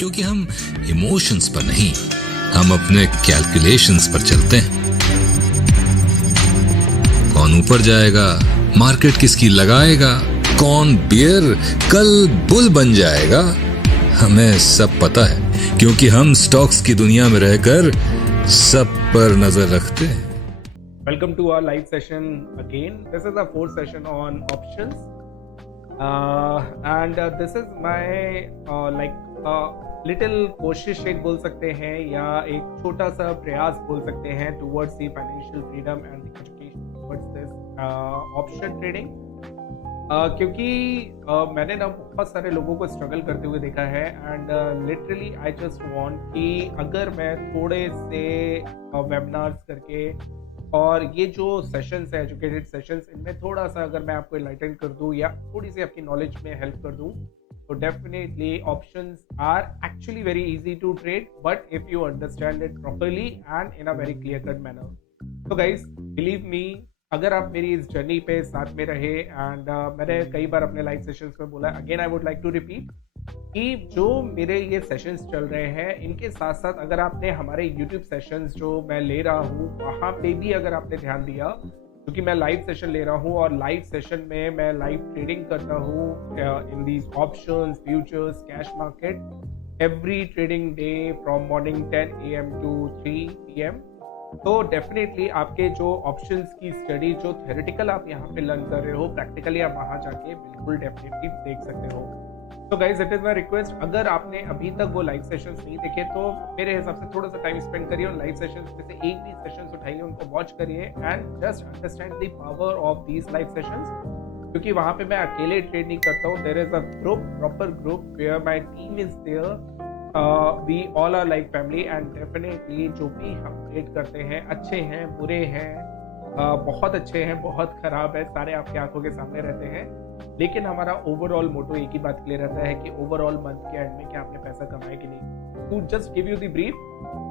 क्योंकि हम इमोशंस पर नहीं, हम अपने कैलकुलेशंस पर चलते हैं। कौन ऊपर जाएगा, मार्केट किसकी लगाएगा, कौन बियर कल बुल बन जाएगा, हमें सब पता है, क्योंकि हम स्टॉक्स की दुनिया में रहकर सब पर नजर रखते हैं। Welcome to our live session again. This is our fourth session on options, and this is my little कोशिश एक बोल सकते हैं या एक छोटा सा प्रयास बोल सकते हैं towards the financial freedom and the education towards this option trading. क्योंकि मैंने ना बहुत सारे लोगों को स्ट्रगल करते हुए देखा है and literally I just want कि अगर मैं थोड़े से वेबिनार्स करके और ये जो सेशंस है, एजुकेटेड सेशंस, इनमें थोड़ा सा अगर मैं आपको एनलाइटन कर दूं या थोड़ी सी आपकी नॉलेज में हेल्प कर दूं, तो definitely options are actually very easy to trade, but if you understand it properly and in a very clear cut manner. तो गाइज बिलीव मी, अगर आप मेरी इस जर्नी पे साथ में रहे एंड मैंने कई बार अपने लाइव सेशंस में बोला, again I would like to repeat कि जो मेरे ये सेशंस चल रहे हैं, इनके साथ साथ अगर आपने हमारे YouTube सेशंस जो मैं ले रहा हूँ वहाँ पे भी अगर आपने ध्यान दिया, क्योंकि मैं लाइव सेशन ले रहा हूँ और लाइव सेशन में मैं लाइव ट्रेडिंग करता हूँ in these options, futures, cash market every trading day from morning 10 AM to 3 PM। तो डेफिनेटली आपके जो ऑप्शंस की स्टडी जो थ्योरेटिकल आप यहाँ पे लर्न कर रहे हो, प्रैक्टिकली आप वहाँ जाके बिल्कुल डेफिनेटली देख सकते हो। तो guys it is my request, अगर आपने अभी तक वो लाइव सेशंस नहीं देखे तो मेरे हिसाब से थोड़ा सा टाइम स्पेंड करिए उन लाइव सेशंस में से एक भी सेशंस उठाइए, उनको वॉच करिए and just understand the power of these live sessions. क्योंकि वहाँ पे मैं अकेले ट्रेड नहीं करता हूँ, there is a group, proper group where my team is there, we all are like family and definitely जो भी हम ट्रेड करते हैं, अच्छे हैं, बुरे हैं, बहुत अच्छे हैं, बहुत खराब है, सारे आपकी आंखों के सामने रहते हैं, लेकिन हमारा ओवरऑल मोटो एक ही बात क्लियर रहता है कि ओवरऑल मंथ के एंड में क्या आपने पैसा कमाया कि नहीं। To just give you the brief,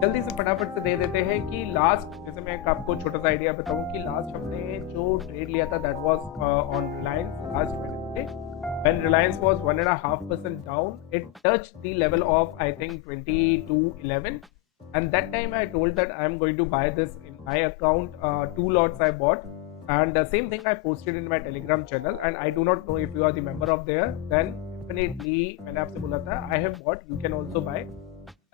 जल्दी से फटाफट से दे देते हैं कि लास्ट, जैसे मैं आपको छोटा सा आइडिया बताऊं कि लास्ट हमने जो ट्रेड लिया था that was on Reliance last Wednesday, when Reliance was 1.5% down, it touched the level of I think 2211 and that time I told that I am going to buy this in my account, 2 lots I bought, and the same thing I posted in my Telegram channel, and I do not know if you are the member of there, then definitely मैंने आपसे बोला था I have bought, you can also buy,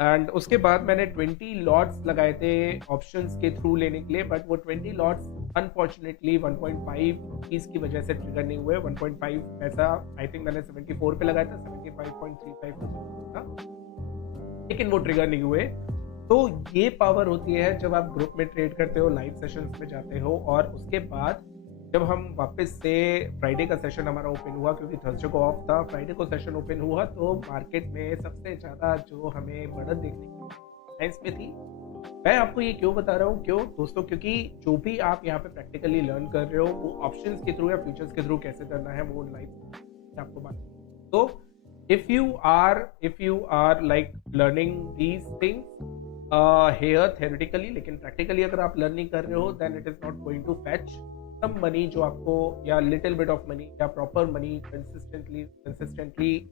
and उसके बाद मैंने 20 lots लगाए थे options के थ्रू लेने के लिए, but वो 20 lots unfortunately 1.5 रुपीस की वजह से ट्रिगर नहीं हुए। 1.5 पैसा आई थिंक मैंने 74 पे लगाया था, 75.35 था, लेकिन वो ट्रिगर नहीं हुए। तो ये पावर होती है जब आप ग्रुप में ट्रेड करते हो, लाइव सेशंस में जाते हो, और उसके बाद जब हम वापस से फ्राइडे का सेशन हमारा ओपन हुआ, क्योंकि थर्सडे को ऑफ था, फ्राइडे को सेशन ओपन हुआ, तो मार्केट में सबसे ज़्यादा जो हमें बढ़त देखने की में थी। मैं आपको ये क्यों बता रहा हूँ, क्यों दोस्तों, क्योंकि जो भी आप यहाँ पे प्रैक्टिकली लर्न कर रहे हो वो ऑप्शंस के थ्रू या फ्यूचर्स के थ्रू कैसे करना है वो लाइव आपको मालूम। तो if you are like learning these things here theoretically, लेकिन practically अगर आप लर्निंग कर रहे हो then it is not going to fetch some money जो आपको, या little bit of money या proper money consistently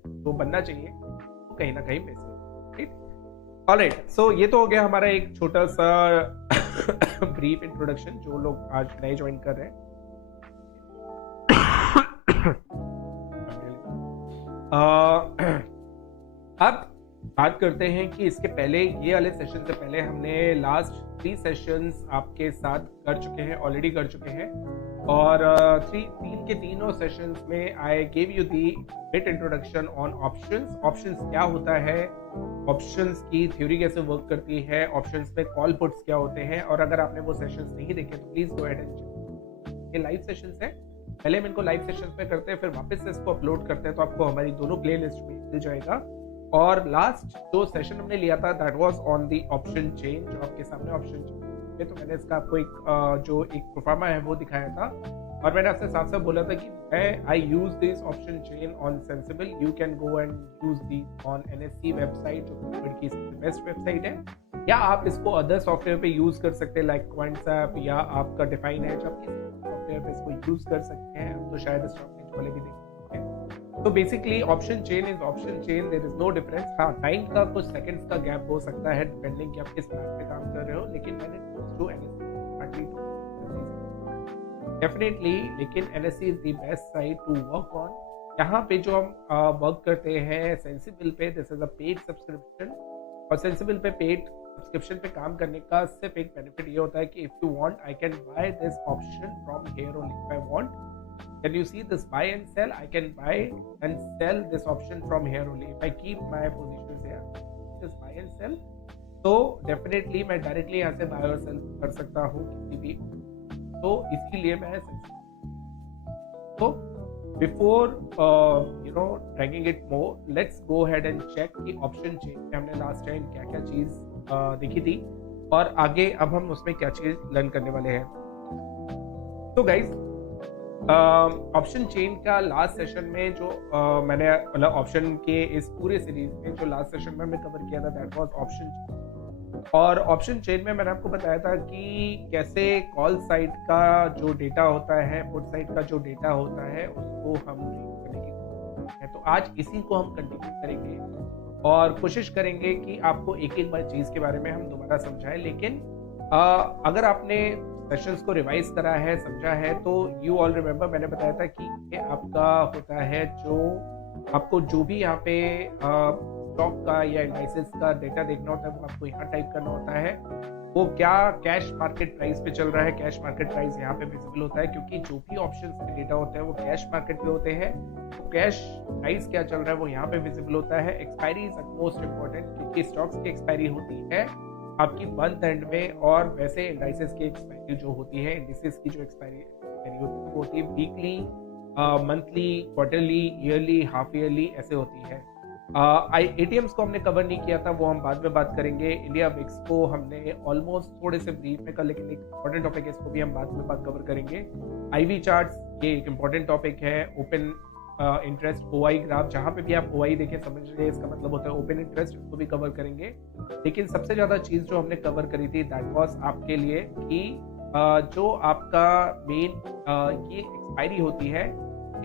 जो बनना चाहिए वो कहीं ना कहीं मिस है, ठीक। ऑलराइट, सो ये तो हो गया हमारा एक छोटा सा ब्रीफ इंट्रोडक्शन जो लोग आज नए ज्वाइन कर रहे हैं। अब बात करते हैं कि इसके पहले, ये वाले सेशन से पहले हमने लास्ट 3 सेशंस आपके साथ कर चुके हैं, ऑलरेडी कर चुके हैं, और 3 के तीनों सेशंस में I give you the bit introduction on options. Options क्या होता है, ऑप्शंस की थ्योरी कैसे वर्क करती है, ऑप्शंस में कॉल पुट्स क्या होते हैं, और अगर आपने वो सेशंस नहीं देखे तो please go ahead and check. ये लाइव सेशंस है, पहले हम इनको लाइव सेशंस में करते हैं, फिर वापस से इसको अपलोड करते हैं, तो आपको हमारी दोनों प्ले लिस्ट में मिल जाएगा। और लास्ट जो सेशन हमने लिया था that was on the option chain, जो आपके सामने ऑप्शन चेन है, तो मैंने इसका आपको एक जो एक प्रोफार्मा है वो दिखाया था, और मैंने आपसे साफ साफ बोला था कि मैं I use this option chain on Sensibull, you can go and use the on NSE website, जो वर्ल्ड की बेस्ट वेबसाइट है, या आप इसको अदर सॉफ्टवेयर पे यूज कर सकते हैं लाइक क्वांट्सएप या आपका डिफाइन एज, आप किसी सॉफ्टवेयर पे इसको यूज कर सकते हैं। तो शायद स्टॉक वाले भी देख सकते हैं। तो basically option chain is option chain, there is no difference. हाँ, टाइम का कुछ सेकंड्स का गैप हो सकता है डिपेंडिंग कि आप किस मैप पे काम कर रहे हो, लेकिन मैंने जो डेफिनेटली, लेकिन NSE is the best site to work on. यहाँ पे जो हम वर्क करते हैं सेंसिबल पे, this is a paid subscription, और सेंसिबल पे पेड सब्सक्रिप्शन पे काम करने का सिर्फ एक बेनिफिट ये होता है कि if you want I can by this option from here only. If I want, can you see this buy and sell, I can buy and sell this option from here only. If I keep my positions here, just buy and sell, तो definitely मैं directly यहाँ से buy और sell कर सकता हूँ किसी भी, तो इसीलिए मैं तो before dragging it more, let's go ahead and check कि option chain में हमने last time क्या क्या चीज देखी थी और आगे अब हम उसमें क्या चीज लर्न करने वाले हैं। तो गाइज, ऑप्शन चेन का लास्ट सेशन में जो मैंने मतलब ऑप्शन के इस पूरे सीरीज में जो लास्ट सेशन में कवर किया था, दैट वाज ऑप्शन। और ऑप्शन चेन में मैंने आपको बताया था कि कैसे कॉल साइड का जो डेटा होता है, पुट साइड का जो डेटा होता है, उसको हम रीड करने की कोशिश है। तो आज इसी को हम कंटिन्यू करेंगे और कोशिश करेंगे कि आपको एक एक बार चीज के बारे में हम दोबारा समझाएं। लेकिन अगर आपने सेशंस को रिवाइज करा है, समझा है, तो यू ऑल रिमेम्बर मैंने बताया था कि ये आपका होता है जो आपको जो भी यहाँ पे स्टॉक का या इंडाइसेस का डेटा देखना होता है वो आपको यहाँ टाइप करना होता है। वो क्या कैश मार्केट प्राइस पे चल रहा है, कैश मार्केट प्राइस यहाँ पे विजिबल होता है, क्योंकि जो भी ऑप्शंस के डेटा होते हैं वो कैश मार्केट पे होते हैं। तो कैश प्राइस क्या चल रहा है वो यहाँ पे विजिबल होता है। एक्सपायरी इज मोस्ट इंपॉर्टेंट, क्योंकि स्टॉक्स की एक्सपायरी होती है आपकी मंथ एंड में, और वैसे इंडाइसेस की एक्सपायरी जो होती है, इंडिसेस की जो एक्सपायरी होती है weekly, monthly, quarterly, yearly, half yearly ऐसे होती है। ATMs को हमने कवर नहीं किया था, वो हम बाद में बात करेंगे। इंडिया विक्स को हमने ऑलमोस्ट थोड़े से ब्रीफ में कर, लेकिन एक इंपॉर्टेंट टॉपिक है, इसको भी हम बाद में बात कवर करेंगे। IV चार्ट्स, ये एक इंपॉर्टेंट टॉपिक है। ओपन इंटरेस्ट, OI ग्राफ, जहां पे भी आप OI देखें समझ रहे इसका मतलब होता है ओपन इंटरेस्ट, इसको भी कवर करेंगे। लेकिन सबसे ज्यादा चीज जो हमने कवर करी थी दैट वाज आपके लिए कि जो आपका मेन ये एक्सपायरी होती है,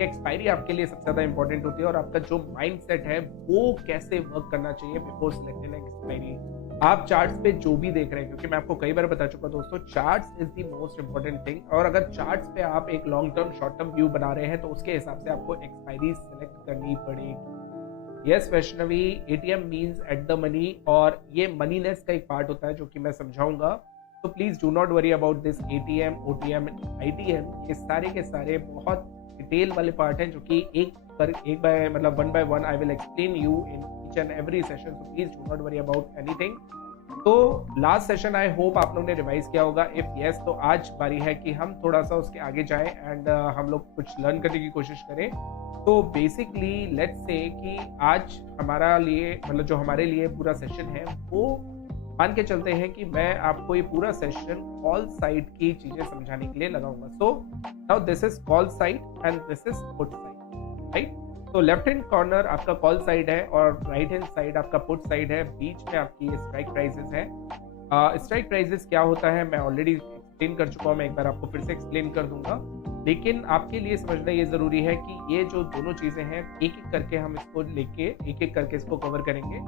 एक्सपायरी आपके लिए सबसे ज्यादा इंपॉर्टेंट होती है, और आपका जो माइंडसेट है वो कैसे वर्क करना चाहिए बिफोर सिलेक्टिंग एक्सपायरी। आप चार्ट्स पे जो भी देख रहे हैं, क्योंकि मैं आपको कई बार बता चुका दोस्तों, charts is the most important thing, और अगर चार्ट्स पे आप एक long term short term view बना रहे हैं तो उसके हिसाब से आपको एक्सपायरी सिलेक्ट करनी पड़ेगी। Yes Vaishnavi, ATM means eight the money, और ये मनीनेस का एक पार्ट होता है जो कि मैं समझाऊंगा। तो please do not worry about this ATM, OTM, ITM, ये सारे के सारे बहुत डिटेल वाले पार्ट हैं जो कि एक बाय मतलब one by one I will explain you in each and every session, so please do not worry about anything. तो लास्ट सेशन आई होप आप लोगों ने रिवाइज किया होगा। इफ यस, तो आज बारी है कि हम थोड़ा सा उसके आगे जाएं एंड हम लोग कुछ लर्न करने की कोशिश करें। तो बेसिकली लेट्स से कि आज हमारा लिए मतलब जो हमारे लिए पूरा सेशन है वो मान के चलते हैं कि मैं आपको ये पूरा सेशन कॉल साइड की चीजें समझाने के लिए लगाऊंगा। So now this is call side and this is put side, right. तो लेफ्ट हैंड कॉर्नर आपका कॉल साइड है और राइट हैंड साइड आपका पुट साइड है। बीच में आपकी ये स्ट्राइक प्राइसेस है। स्ट्राइक प्राइसेस क्या होता है मैं ऑलरेडी एक्सप्लेन कर चुका हूँ, मैं एक बार आपको फिर से एक्सप्लेन कर दूंगा, लेकिन आपके लिए समझना ये जरूरी है कि ये जो दोनों चीजें हैं एक एक करके हम इसको लेके एक एक करके इसको कवर करेंगे।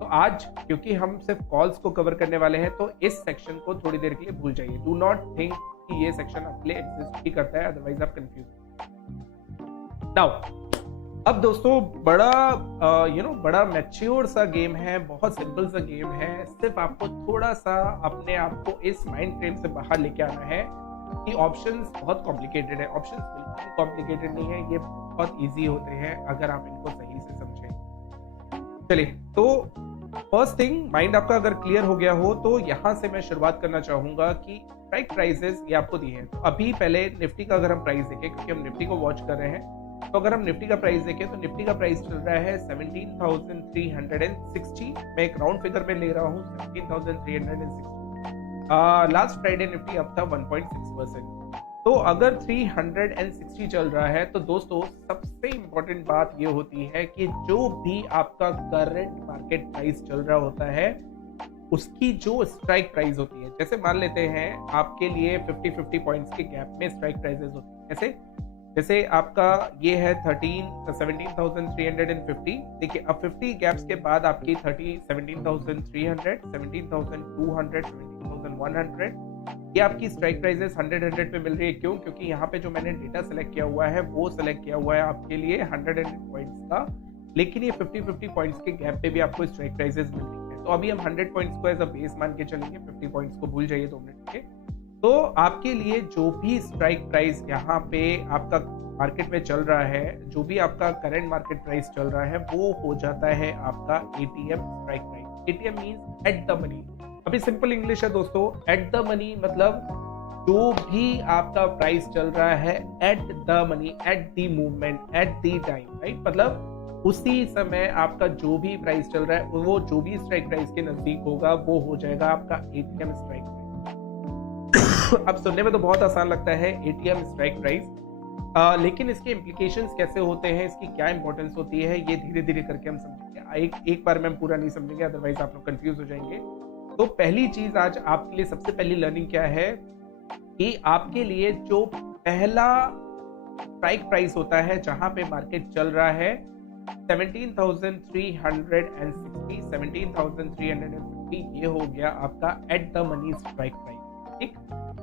तो आज क्योंकि हम सिर्फ कॉल्स को कवर करने वाले हैं तो इस सेक्शन को थोड़ी देर के लिए भूल जाइए। डू नॉट थिंक कि ये सेक्शन आपके लिए एग्जिस्ट ही करता है, अदरवाइज आप कंफ्यूज। नाउ अब दोस्तों बड़ा मैच्योर सा गेम है, बहुत सिंपल सा गेम है। सिर्फ आपको थोड़ा सा अपने आप को इस माइंड फ्रेम से बाहर लेके आना है कि ऑप्शंस बहुत कॉम्प्लिकेटेड है। ऑप्शंस बिल्कुल कॉम्प्लिकेटेड नहीं है, ये बहुत इजी होते हैं अगर आप इनको सही से समझें। चलिए, तो फर्स्ट थिंग, माइंड आपका अगर क्लियर हो गया हो तो यहाँ से मैं शुरुआत करना चाहूंगा कि स्ट्राइक प्राइसेस ये आपको दी है। तो अभी पहले निफ्टी का अगर हम प्राइस देखें, क्योंकि हम निफ्टी को वॉच कर रहे हैं, तो अगर हम निफ्टी का प्राइस देखें तो निफ्टी का प्राइस चल रहा है 17,360। मैं एक राउंड फिगर में ले रहा हूँ 17,360। लास्ट फ्राइडे निफ्टी अप था 1.6%। तो अगर 360 चल रहा है तो दोस्तों सबसे इंपॉर्टेंट बात ये होती है कि जो भी आपका करंट मार्केट प्राइस चल रहा होता है उसकी जो स्ट्राइक प्राइस होती है, जैसे मान लेते हैं आपके लिए 50-50 पॉइंट्स के गैप में स्ट्राइक प्राइसेस होती है। जैसे जैसे आपका ये है 17,350। देखिए अब 50 गैप्स के बाद आपकी 17,300, 17,200, 17,100 ये आपकी स्ट्राइक प्राइसेस 100 पे मिल रही है। क्यों? क्योंकि यहाँ पे जो मैंने डेटा सेलेक्ट किया हुआ है वो सेलेक्ट किया हुआ है आपके लिए 100 पॉइंट्स का, लेकिन ये 50 पॉइंट्स के गैप पे भी आपको स्ट्राइक प्राइसेस मिल रही है। तो अभी हम 100 पॉइंट्स को एज अ बेस मान के चलेंगे, 50 पॉइंट्स को भूल जाइए 2 मिनट के। तो आपके लिए जो भी स्ट्राइक प्राइस यहाँ पे आपका मार्केट में चल रहा है, जो भी आपका करंट मार्केट प्राइस चल रहा है, वो हो जाता है आपका ATM strike price. ATM means eight the money. अभी सिंपल इंग्लिश है दोस्तों, एट द मनी मतलब जो भी आपका प्राइस चल रहा है eight the money, at the movement, at the time, right? मतलब उसी समय आपका जो भी प्राइस चल रहा है वो जो भी स्ट्राइक प्राइस के नजदीक होगा वो हो जाएगा आपका एटीएम स्ट्राइक प्राइस। अब सुनने में तो बहुत आसान लगता है एटीएम स्ट्राइक प्राइस, लेकिन इसके इम्प्लीकेशंस कैसे होते हैं, इसकी क्या इंपॉर्टेंस होती है, ये धीरे धीरे करके हम समझेंगे। एक बार में हम पूरा नहीं समझेंगे, अदरवाइज आप लोग कंफ्यूज हो जाएंगे। तो पहली चीज आज आपके लिए, सबसे पहली लर्निंग क्या है कि आपके लिए जो पहला स्ट्राइक प्राइस होता है जहां पे मार्केट चल रहा है 17,360, 17,350, ये हो गया आपका eight the money strike price. ठीक,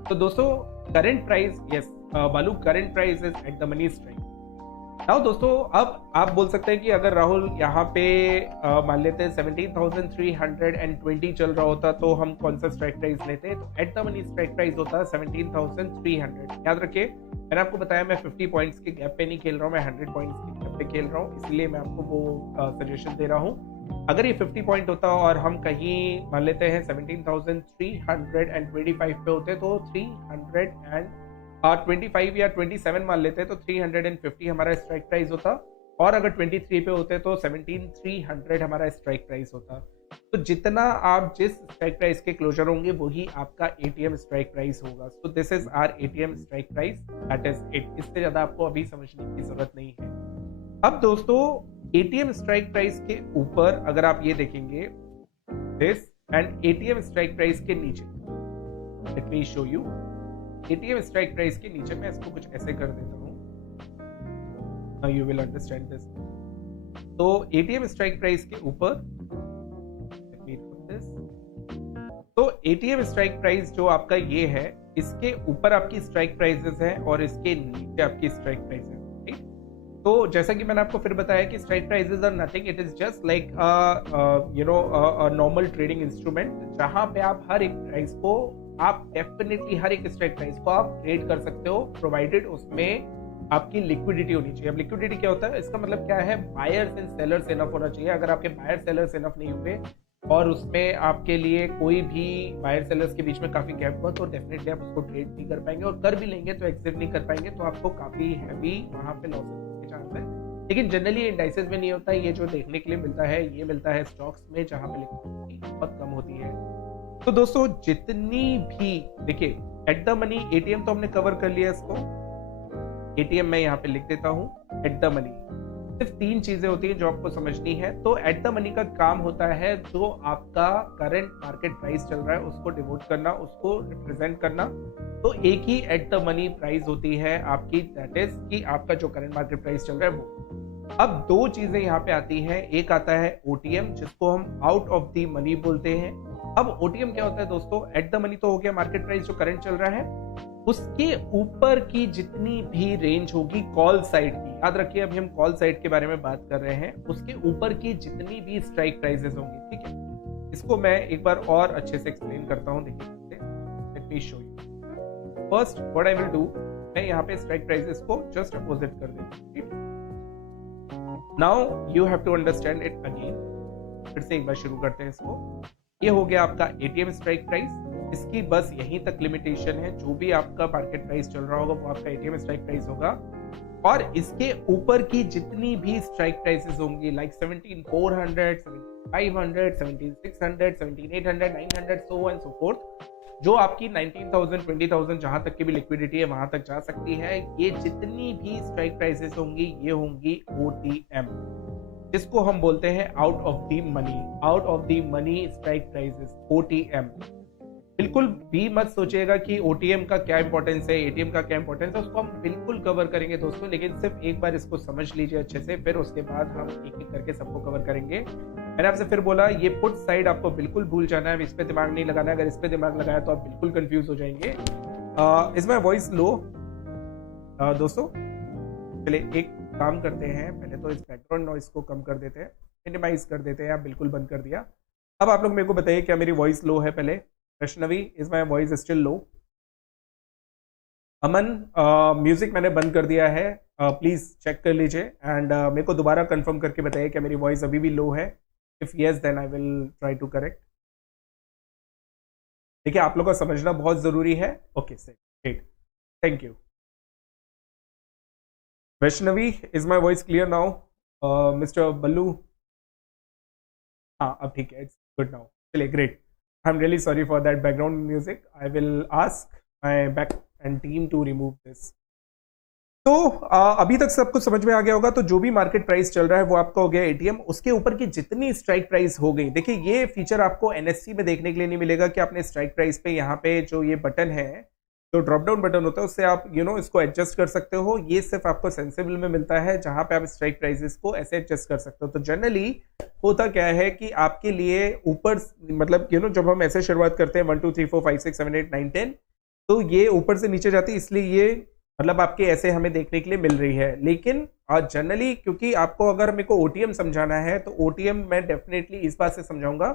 तो दोस्तों करंट प्राइस, यस बालू, current price is eight the money strike. Now दोस्तों अब आप बोल सकते हैं कि अगर राहुल यहाँ पे मान लेते हैं 17,320 चल रहा होता तो हम कौन सा स्ट्राइक प्राइस लेते हैं? तो eight the money strike price होता है 17,300। याद रखिए मैंने आपको बताया मैं 50 पॉइंट्स के गैप पे नहीं खेल रहा हूँ, मैं 100 पॉइंट्स के गैप पे खेल रहा हूँ, इसलिए मैं आपको वो सजेशन दे रहा हूँ। अगर ये 50 पॉइंट होता और हम कहीं मान लेते हैं 17,325 पे होते तो 325 या 27 मान लेते हैं तो 350 हमारा स्ट्राइक प्राइस होता, और अगर 23 पे होते तो 17,300 हमारा स्ट्राइक प्राइस होता। तो जितना आप जिस स्ट्राइक प्राइस के क्लोजर होंगे वही आपका एटीएम स्ट्राइक प्राइस होगा। So this is our ATM strike price, that is it. इससे ज्यादा आपको अभी समझने की जरूरत नहीं है। अब दोस्तों एटीएम स्ट्राइक प्राइस के ऊपर अगर आप ये देखेंगे this and ATM strike price के नीचे, late me show you. ATM strike price के नीचे मैं इसको कुछ ऐसे कर देता हूं, now you will understand this. तो एटीएम स्ट्राइक प्राइस के ऊपर, लेट मी पुट दिस। तो एटीएम स्ट्राइक प्राइस जो आपका ये है, इसके ऊपर आपकी स्ट्राइक प्राइसेस हैं और इसके नीचे आपकी स्ट्राइक प्राइसेस। तो जैसा कि मैंने आपको फिर बताया कि strike prices are nothing, it is just like normal trading instrument, जहां पे आप हर एक प्राइस को, आप डेफिनेटली हर एक स्ट्राइक प्राइस को आप ट्रेड कर सकते हो, प्रोवाइडेड उसमें आपकी लिक्विडिटी होनी चाहिए। अब लिक्विडिटी क्या होता है, इसका मतलब क्या है, बायर्स एंड सेलर्स इनफ होना चाहिए। अगर आपके बायर सेलर्स इनफ नहीं होंगे और उसमें आपके लिए कोई भी बायर सेलर्स के बीच में काफी गैप हुआ तो डेफिनेटली आप उसको ट्रेड नहीं कर पाएंगे, और कर भी लेंगे तो एग्जिट नहीं कर पाएंगे, तो आपको काफी हैवी वहां पे लॉसेस के चांस है। लेकिन जनरली इंडाइसेस में नहीं होता है। ये जो देखने के लिए मिलता है ये मिलता है स्टॉक्स में, जहां पे लिक्विडिटी बहुत कम होती है। तो दोस्तों जितनी भी, देखिए एट द मनी एटीएम तो हमने कवर कर लिया इसको, एटीएम मैं यहाँ पे लिख देता हूँ एट द मनी। सिर्फ 3 चीजें होती हैं जो आपको समझनी है। तो एट द मनी का काम होता है जो आपका करंट मार्केट प्राइस चल रहा है उसको डिवोट करना, उसको रिप्रेजेंट करना। तो एक ही एट द मनी प्राइस होती है आपकी, दैट इज कि आपका जो करंट मार्केट प्राइस चल रहा है वो। अब 2 चीजें यहाँ पे आती हैं, एक आता है ओटीएम जिसको हम आउट ऑफ द मनी बोलते हैं। अब ओटीएम क्या होता है दोस्तों, एट द मनी तो हो गया मार्केट प्राइस जो करंट चल रहा है, उसके ऊपर की जितनी भी रेंज होगी कॉल साइड की, याद रखिए अभी हम कॉल साइड के बारे में बात कर रहे हैं, उसके ऊपर की जितनी भी स्ट्राइक प्राइसेस होंगी, ठीक है। इसको मैं एक बार और अच्छे से एक्सप्लेन करता हूं, देखिए let me show you. First what I will do, मैं यहाँ पे स्ट्राइक प्राइसेस को जस्ट अपोजिट कर देता हूं, ठीक। Now you have to understand it again. फिर से एक बार शुरू करते हैं इसको। ये हो गया आपका एटीएम स्ट्राइक प्राइस, इसकी बस यहीं तक लिमिटेशन है, जो भी आपका मार्केट प्राइस चल रहा होगा वो आपका एटीएम स्ट्राइक प्राइस होगा, और इसके ऊपर की जितनी भी स्ट्राइक प्राइसेस होंगी like 17,400, 17,500, 17,600, 17,800, 900, so on so fourth, जो आपकी 19,000, 20,000 जहां तक की भी लिक्विडिटी है वहां तक जा सकती है। ये जितनी भी स्ट्राइक प्राइसेस होंगी ये होंगी ओटीएम, जिसको हम बोलते हैं out of the money, out of the money strike prices, OTM. बिल्कुल भी मत सोचिएगा कि ओटीएम का क्या इंपॉर्टेंस है, एटीएम का क्या इंपॉर्टेंस है, उसको हम बिल्कुल कवर करेंगे दोस्तों, लेकिन सिर्फ एक बार इसको समझ लीजिए अच्छे से, फिर उसके बाद हम एक एक करके सबको कवर करेंगे। मैंने आपसे फिर बोला, ये पुट साइड आपको बिल्कुल भूल जाना है, इस पे दिमाग नहीं लगाना है। अगर इस पे दिमाग लगाया तो आप बिल्कुल कंफ्यूज हो जाएंगे। इज माई वॉइस लो दोस्तों? चलिए एक काम करते हैं, पहले तो इस बैकग्राउंड नॉइस को कम कर देते हैं, मिनिमाइज कर देते हैं, या बिल्कुल बंद कर दिया। अब आप लोग मेरे को बताइए क्या मेरी वॉइस लो है? पहले Vaishnavi, is my voice still low? Aman, music मैंने बंद कर दिया है, प्लीज चेक कर लीजिए एंड मेरे को दोबारा कंफर्म करके बताइए क्या मेरी वॉइस अभी भी लो है। If yes then I will try to correct. देखिए आप लोग को समझना बहुत जरूरी है। Okay sir, great, thank you. Vaishnavi, is my voice clear now? Mister Ballu, हाँ अब ठीक है, इट्स गुड नाउ। चलिए great. I am really sorry for that background music, I will ask my back end team to remove this. तो अभी तक सब कुछ समझ में आ गया होगा। तो जो भी मार्केट प्राइस चल रहा है वो आपका हो गया एटीएम, उसके ऊपर की जितनी स्ट्राइक प्राइस हो गई। देखिए ये फीचर आपको एनएससी में देखने के लिए नहीं मिलेगा कि आपने स्ट्राइक प्राइस पे यहाँ पे जो ये बटन है, जो ड्रॉप डाउन बटन होता है, उससे आप इसको एडजस्ट कर सकते हो। ये सिर्फ आपको सेंसिबल में मिलता है, जहां पे आप स्ट्राइक प्राइसेस को ऐसे एडजस्ट कर सकते हो। तो जनरली होता क्या है कि आपके लिए ऊपर मतलब जब हम ऐसे शुरुआत करते हैं 1 2 3 4 5 6 7 8 9 10, तो ये ऊपर से नीचे जाती है, इसलिए ये मतलब आपके ऐसे हमें देखने के लिए मिल रही है। लेकिन जनरली क्योंकि आपको अगर मेरे को ओटीएम समझाना है, तो ओटीएम मैं डेफिनेटली इस बात से समझाऊंगा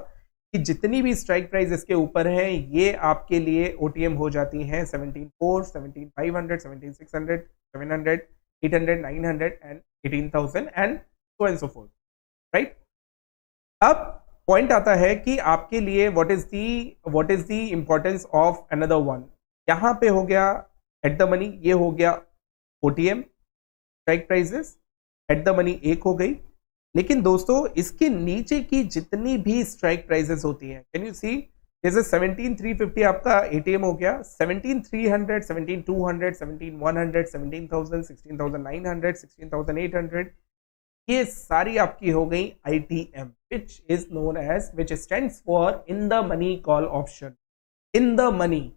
कि जितनी भी स्ट्राइक प्राइस इसके ऊपर है, ये आपके लिए ओटीएम हो जाती हैं 17,400, 17,500, 17,600, 700, 800, 900 and 18,000 and so and so fourth, right? अब पॉइंट आता है कि आपके लिए what is the importance of another one. यहां पे हो गया एट द मनी, ये हो गया OTM strike prices, eight the money एक हो गई। लेकिन दोस्तों इसके नीचे की जितनी भी स्ट्राइक प्राइसेस होती हैं, कैन यू सी, जैसे 17,350 आपका एटीएम हो गया, 17,300, 17,200, 17,100, 17,000, 16,900, 16,800, ये सारी आपकी हो गई ITM, which stands for in the money call option. In the money,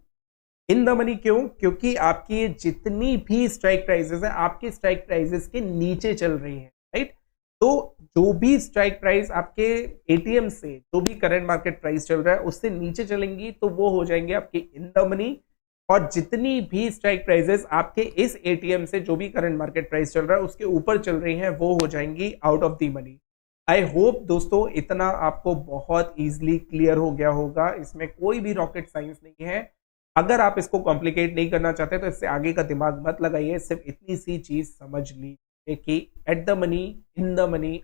in the money क्यों? क्योंकि आपकी जितनी भी स्ट्राइक प्राइसेस है, आपके स्ट्राइक प्राइसेस के नीचे चल रही है, राइट? तो जो भी स्ट्राइक प्राइस आपके एटीएम से, जो भी करंट मार्केट प्राइस चल रहा है उससे नीचे चलेंगी, तो वो हो जाएंगे आपके इन द मनी। और जितनी भी स्ट्राइक प्राइसेस आपके इस एटीएम से, जो भी करंट मार्केट प्राइस चल रहा है उसके ऊपर चल रही हैं, वो हो जाएंगी out of the money. I hope दोस्तों इतना आपको बहुत इजीली क्लियर हो गया होगा, इसमें कोई भी रॉकेट साइंस नहीं है। अगर आप इसको कॉम्प्लिकेट नहीं करना चाहते तो इससे आगे का दिमाग मत लगाइए, सिर्फ इतनी सी चीज समझ लीजिए कि at the money, in the money,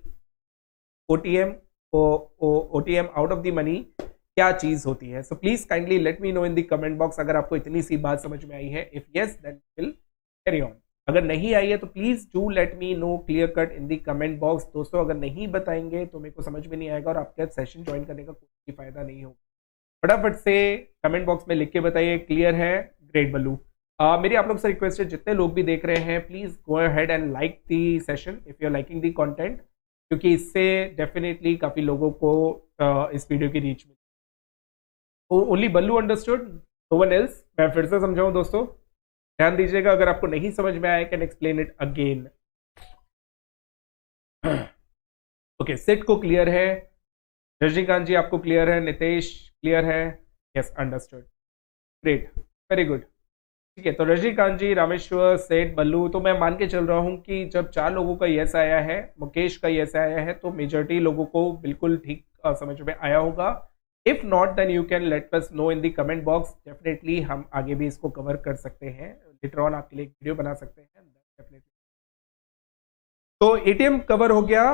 OTM, OTM out of the money क्या चीज होती है। So please kindly let me know in the comment box अगर आपको इतनी सी बात समझ में आई है। If yes then will carry on. अगर नहीं आई है तो please do let me know clear cut in the comment box. दोस्तों अगर नहीं बताएंगे तो मेरे को समझ में नहीं आएगा और आपके सेशन ज्वाइन करने का कोई फायदा नहीं होगा। फटाफट से कमेंट बॉक्स में लिख के बताइए क्लियर है। ग्रेट बल्लू। मेरी आप लोग से रिक्वेस्ट है, जितने लोग भी देख रहे हैं please go ahead and like the session if you are liking the content, क्योंकि इससे डेफिनेटली काफी लोगों को इस वीडियो की रीच मिली। Only Ballu understood, no one else. मैं फिर से समझाऊं दोस्तों, ध्यान दीजिएगा, अगर आपको नहीं समझ में आया can explain it again. Okay, set को क्लियर है, रजनीकांत जी आपको क्लियर है, नितेश क्लियर है, yes understood, great, very good. ठीक है, तो रजनीकांत जी, रामेश्वर, सेठ, बल्लू, तो मैं मान के चल रहा हूँ कि जब 4 लोगों का यस आया है, मुकेश का यस आया है, तो मेजॉरिटी लोगों को बिल्कुल ठीक समझ में आया होगा। If not then you can let us know in the comment box, definitely हम आगे भी इसको कवर कर सकते हैं, लेटर ऑन आपके लिए एक वीडियो बना सकते हैं डेफिनेटली। तो एटीएम कवर हो गया,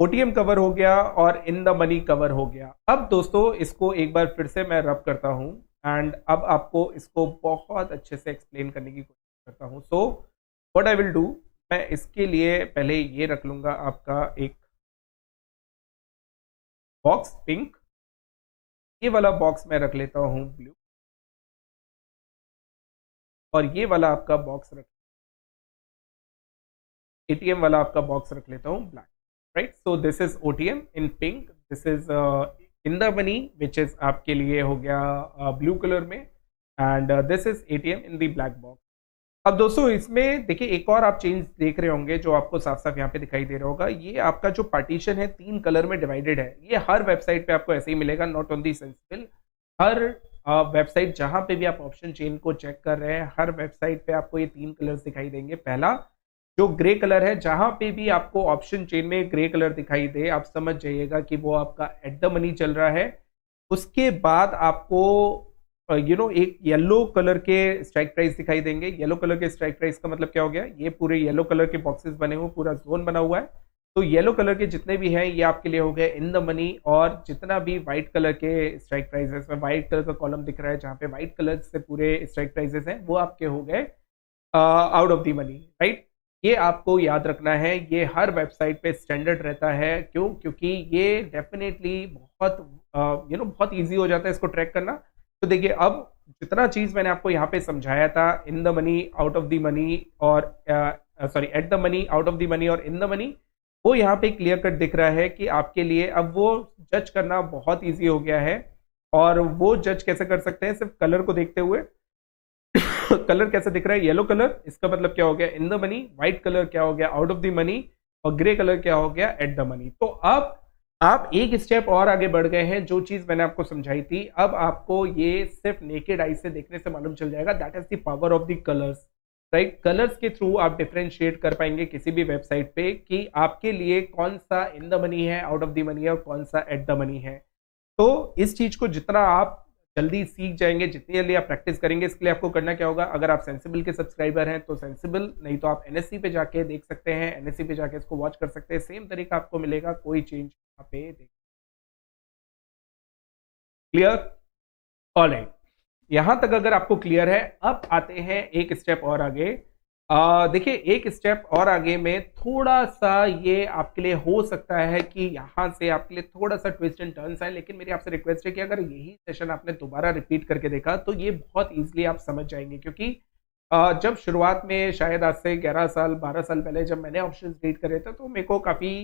ओटीएम कवर हो गया और इन द मनी कवर हो गया। अब दोस्तों इसको एक बार फिर से मैं रब करता हूं एंड अब आपको इसको बहुत अच्छे से एक्सप्लेन करने की कोशिश करता हूं। So what I will do, मैं इसके लिए पहले ये रख लूंगा आपका एक बॉक्स पिंक, ये वाला बॉक्स मैं रख लेता हूं ब्लू, और ये वाला आपका बॉक्स रख, एटीएम वाला आपका बॉक्स रख लेता हूं black, right? So this is OTM in pink, this is in the money which is आपके लिए हो गया ब्लू कलर में, and this is ATM in the black box. अब दोस्तों इसमें देखिए एक और आप चेंज देख रहे होंगे जो आपको साफ साफ यहाँ पे दिखाई दे रहा होगा, ये आपका जो पार्टीशन है 3 कलर में डिवाइडेड है। ये हर वेबसाइट पे आपको ऐसे ही मिलेगा, not only sensible. Her website जहाँ पे भी आप ऑप्शन चेन को चेक कर रहे हैं, हर वेबसाइट पे आपको ये 3 कलर्स दिखाई देंगे। पहला जो ग्रे कलर है, जहाँ पे भी आपको ऑप्शन चेन में ग्रे कलर दिखाई दे, आप समझ जाइएगा कि वो आपका एट द मनी चल रहा है। उसके बाद आपको एक येलो कलर के स्ट्राइक प्राइस दिखाई देंगे। येलो कलर के स्ट्राइक प्राइस का मतलब क्या हो गया, ये पूरे येलो कलर के बॉक्सेस बने हुए, पूरा जोन बना हुआ है। तो येलो कलर के जितने भी हैं ये आपके लिए हो गए इन द मनी, और जितना भी व्हाइट कलर के स्ट्राइक प्राइसेस में व्हाइट कलर का कॉलम दिख रहा है जहाँ पे व्हाइट कलर से पूरे स्ट्राइक प्राइसेस हैं, वो आपके हो गए out of the money, right. ये आपको याद रखना है, ये हर वेबसाइट पे स्टैंडर्ड रहता है। क्यों? क्योंकि ये डेफिनेटली बहुत बहुत ईजी हो जाता है इसको ट्रैक करना। तो देखिए अब जितना चीज मैंने आपको यहाँ पे समझाया था, in the money, out of the money, और sorry at the money, out of the money और इन द मनी, वो यहाँ पे क्लियर कट दिख रहा है कि आपके लिए अब वो जज करना बहुत ईजी हो गया है। और वो जज कैसे कर सकते हैं? सिर्फ कलर को देखते हुए। कलर कैसे दिख रहा है? येलो कलर, इसका मतलब क्या हो गया, इन द मनी। व्हाइट कलर क्या हो गया, आउट ऑफ द मनी। और ग्रे कलर क्या हो गया, एट द मनी। तो अब आप एक स्टेप और आगे बढ़ गए हैं। जो चीज मैंने आपको समझाई थी, अब आपको ये सिर्फ नेकेड आई से देखने से मालूम चल जाएगा। That is the power of the colours, right. Colours के थ्रू आप डिफरेंशिएट कर पाएंगे किसी भी वेबसाइट पे कि आपके लिए कौन सा इन द मनी है, आउट ऑफ द मनी है, और कौन सा एट द मनी है। तो इस चीज को जितना आप जल्दी सीख जाएंगे, जितनी जल्दी आप प्रैक्टिस करेंगे, इसके लिए आपको करना क्या होगा, अगर आप सेंसिबल के सब्सक्राइबर हैं तो सेंसिबल, नहीं तो आप एनएससी पे जाके देख सकते हैं, एनएससी पे जाके इसको वॉच कर सकते हैं। सेम तरीका आपको मिलेगा, कोई चेंज यहाँ पे देख। क्लियर? ऑलराइट, यहां तक अगर आपको क्लियर है, अब आते हैं एक स्टेप और आगे। देखिए एक स्टेप और आगे में थोड़ा सा ये आपके लिए हो सकता है कि यहाँ से आपके लिए थोड़ा सा ट्विस्ट एंड टर्न्स है, लेकिन मेरी आपसे रिक्वेस्ट है कि अगर यही सेशन आपने दोबारा रिपीट करके देखा तो ये बहुत इजीली आप समझ जाएंगे। क्योंकि जब शुरुआत में शायद आज से 11 साल 12 साल पहले जब मैंने ऑप्शंस रीड करे थे, तो मेरे को काफ़ी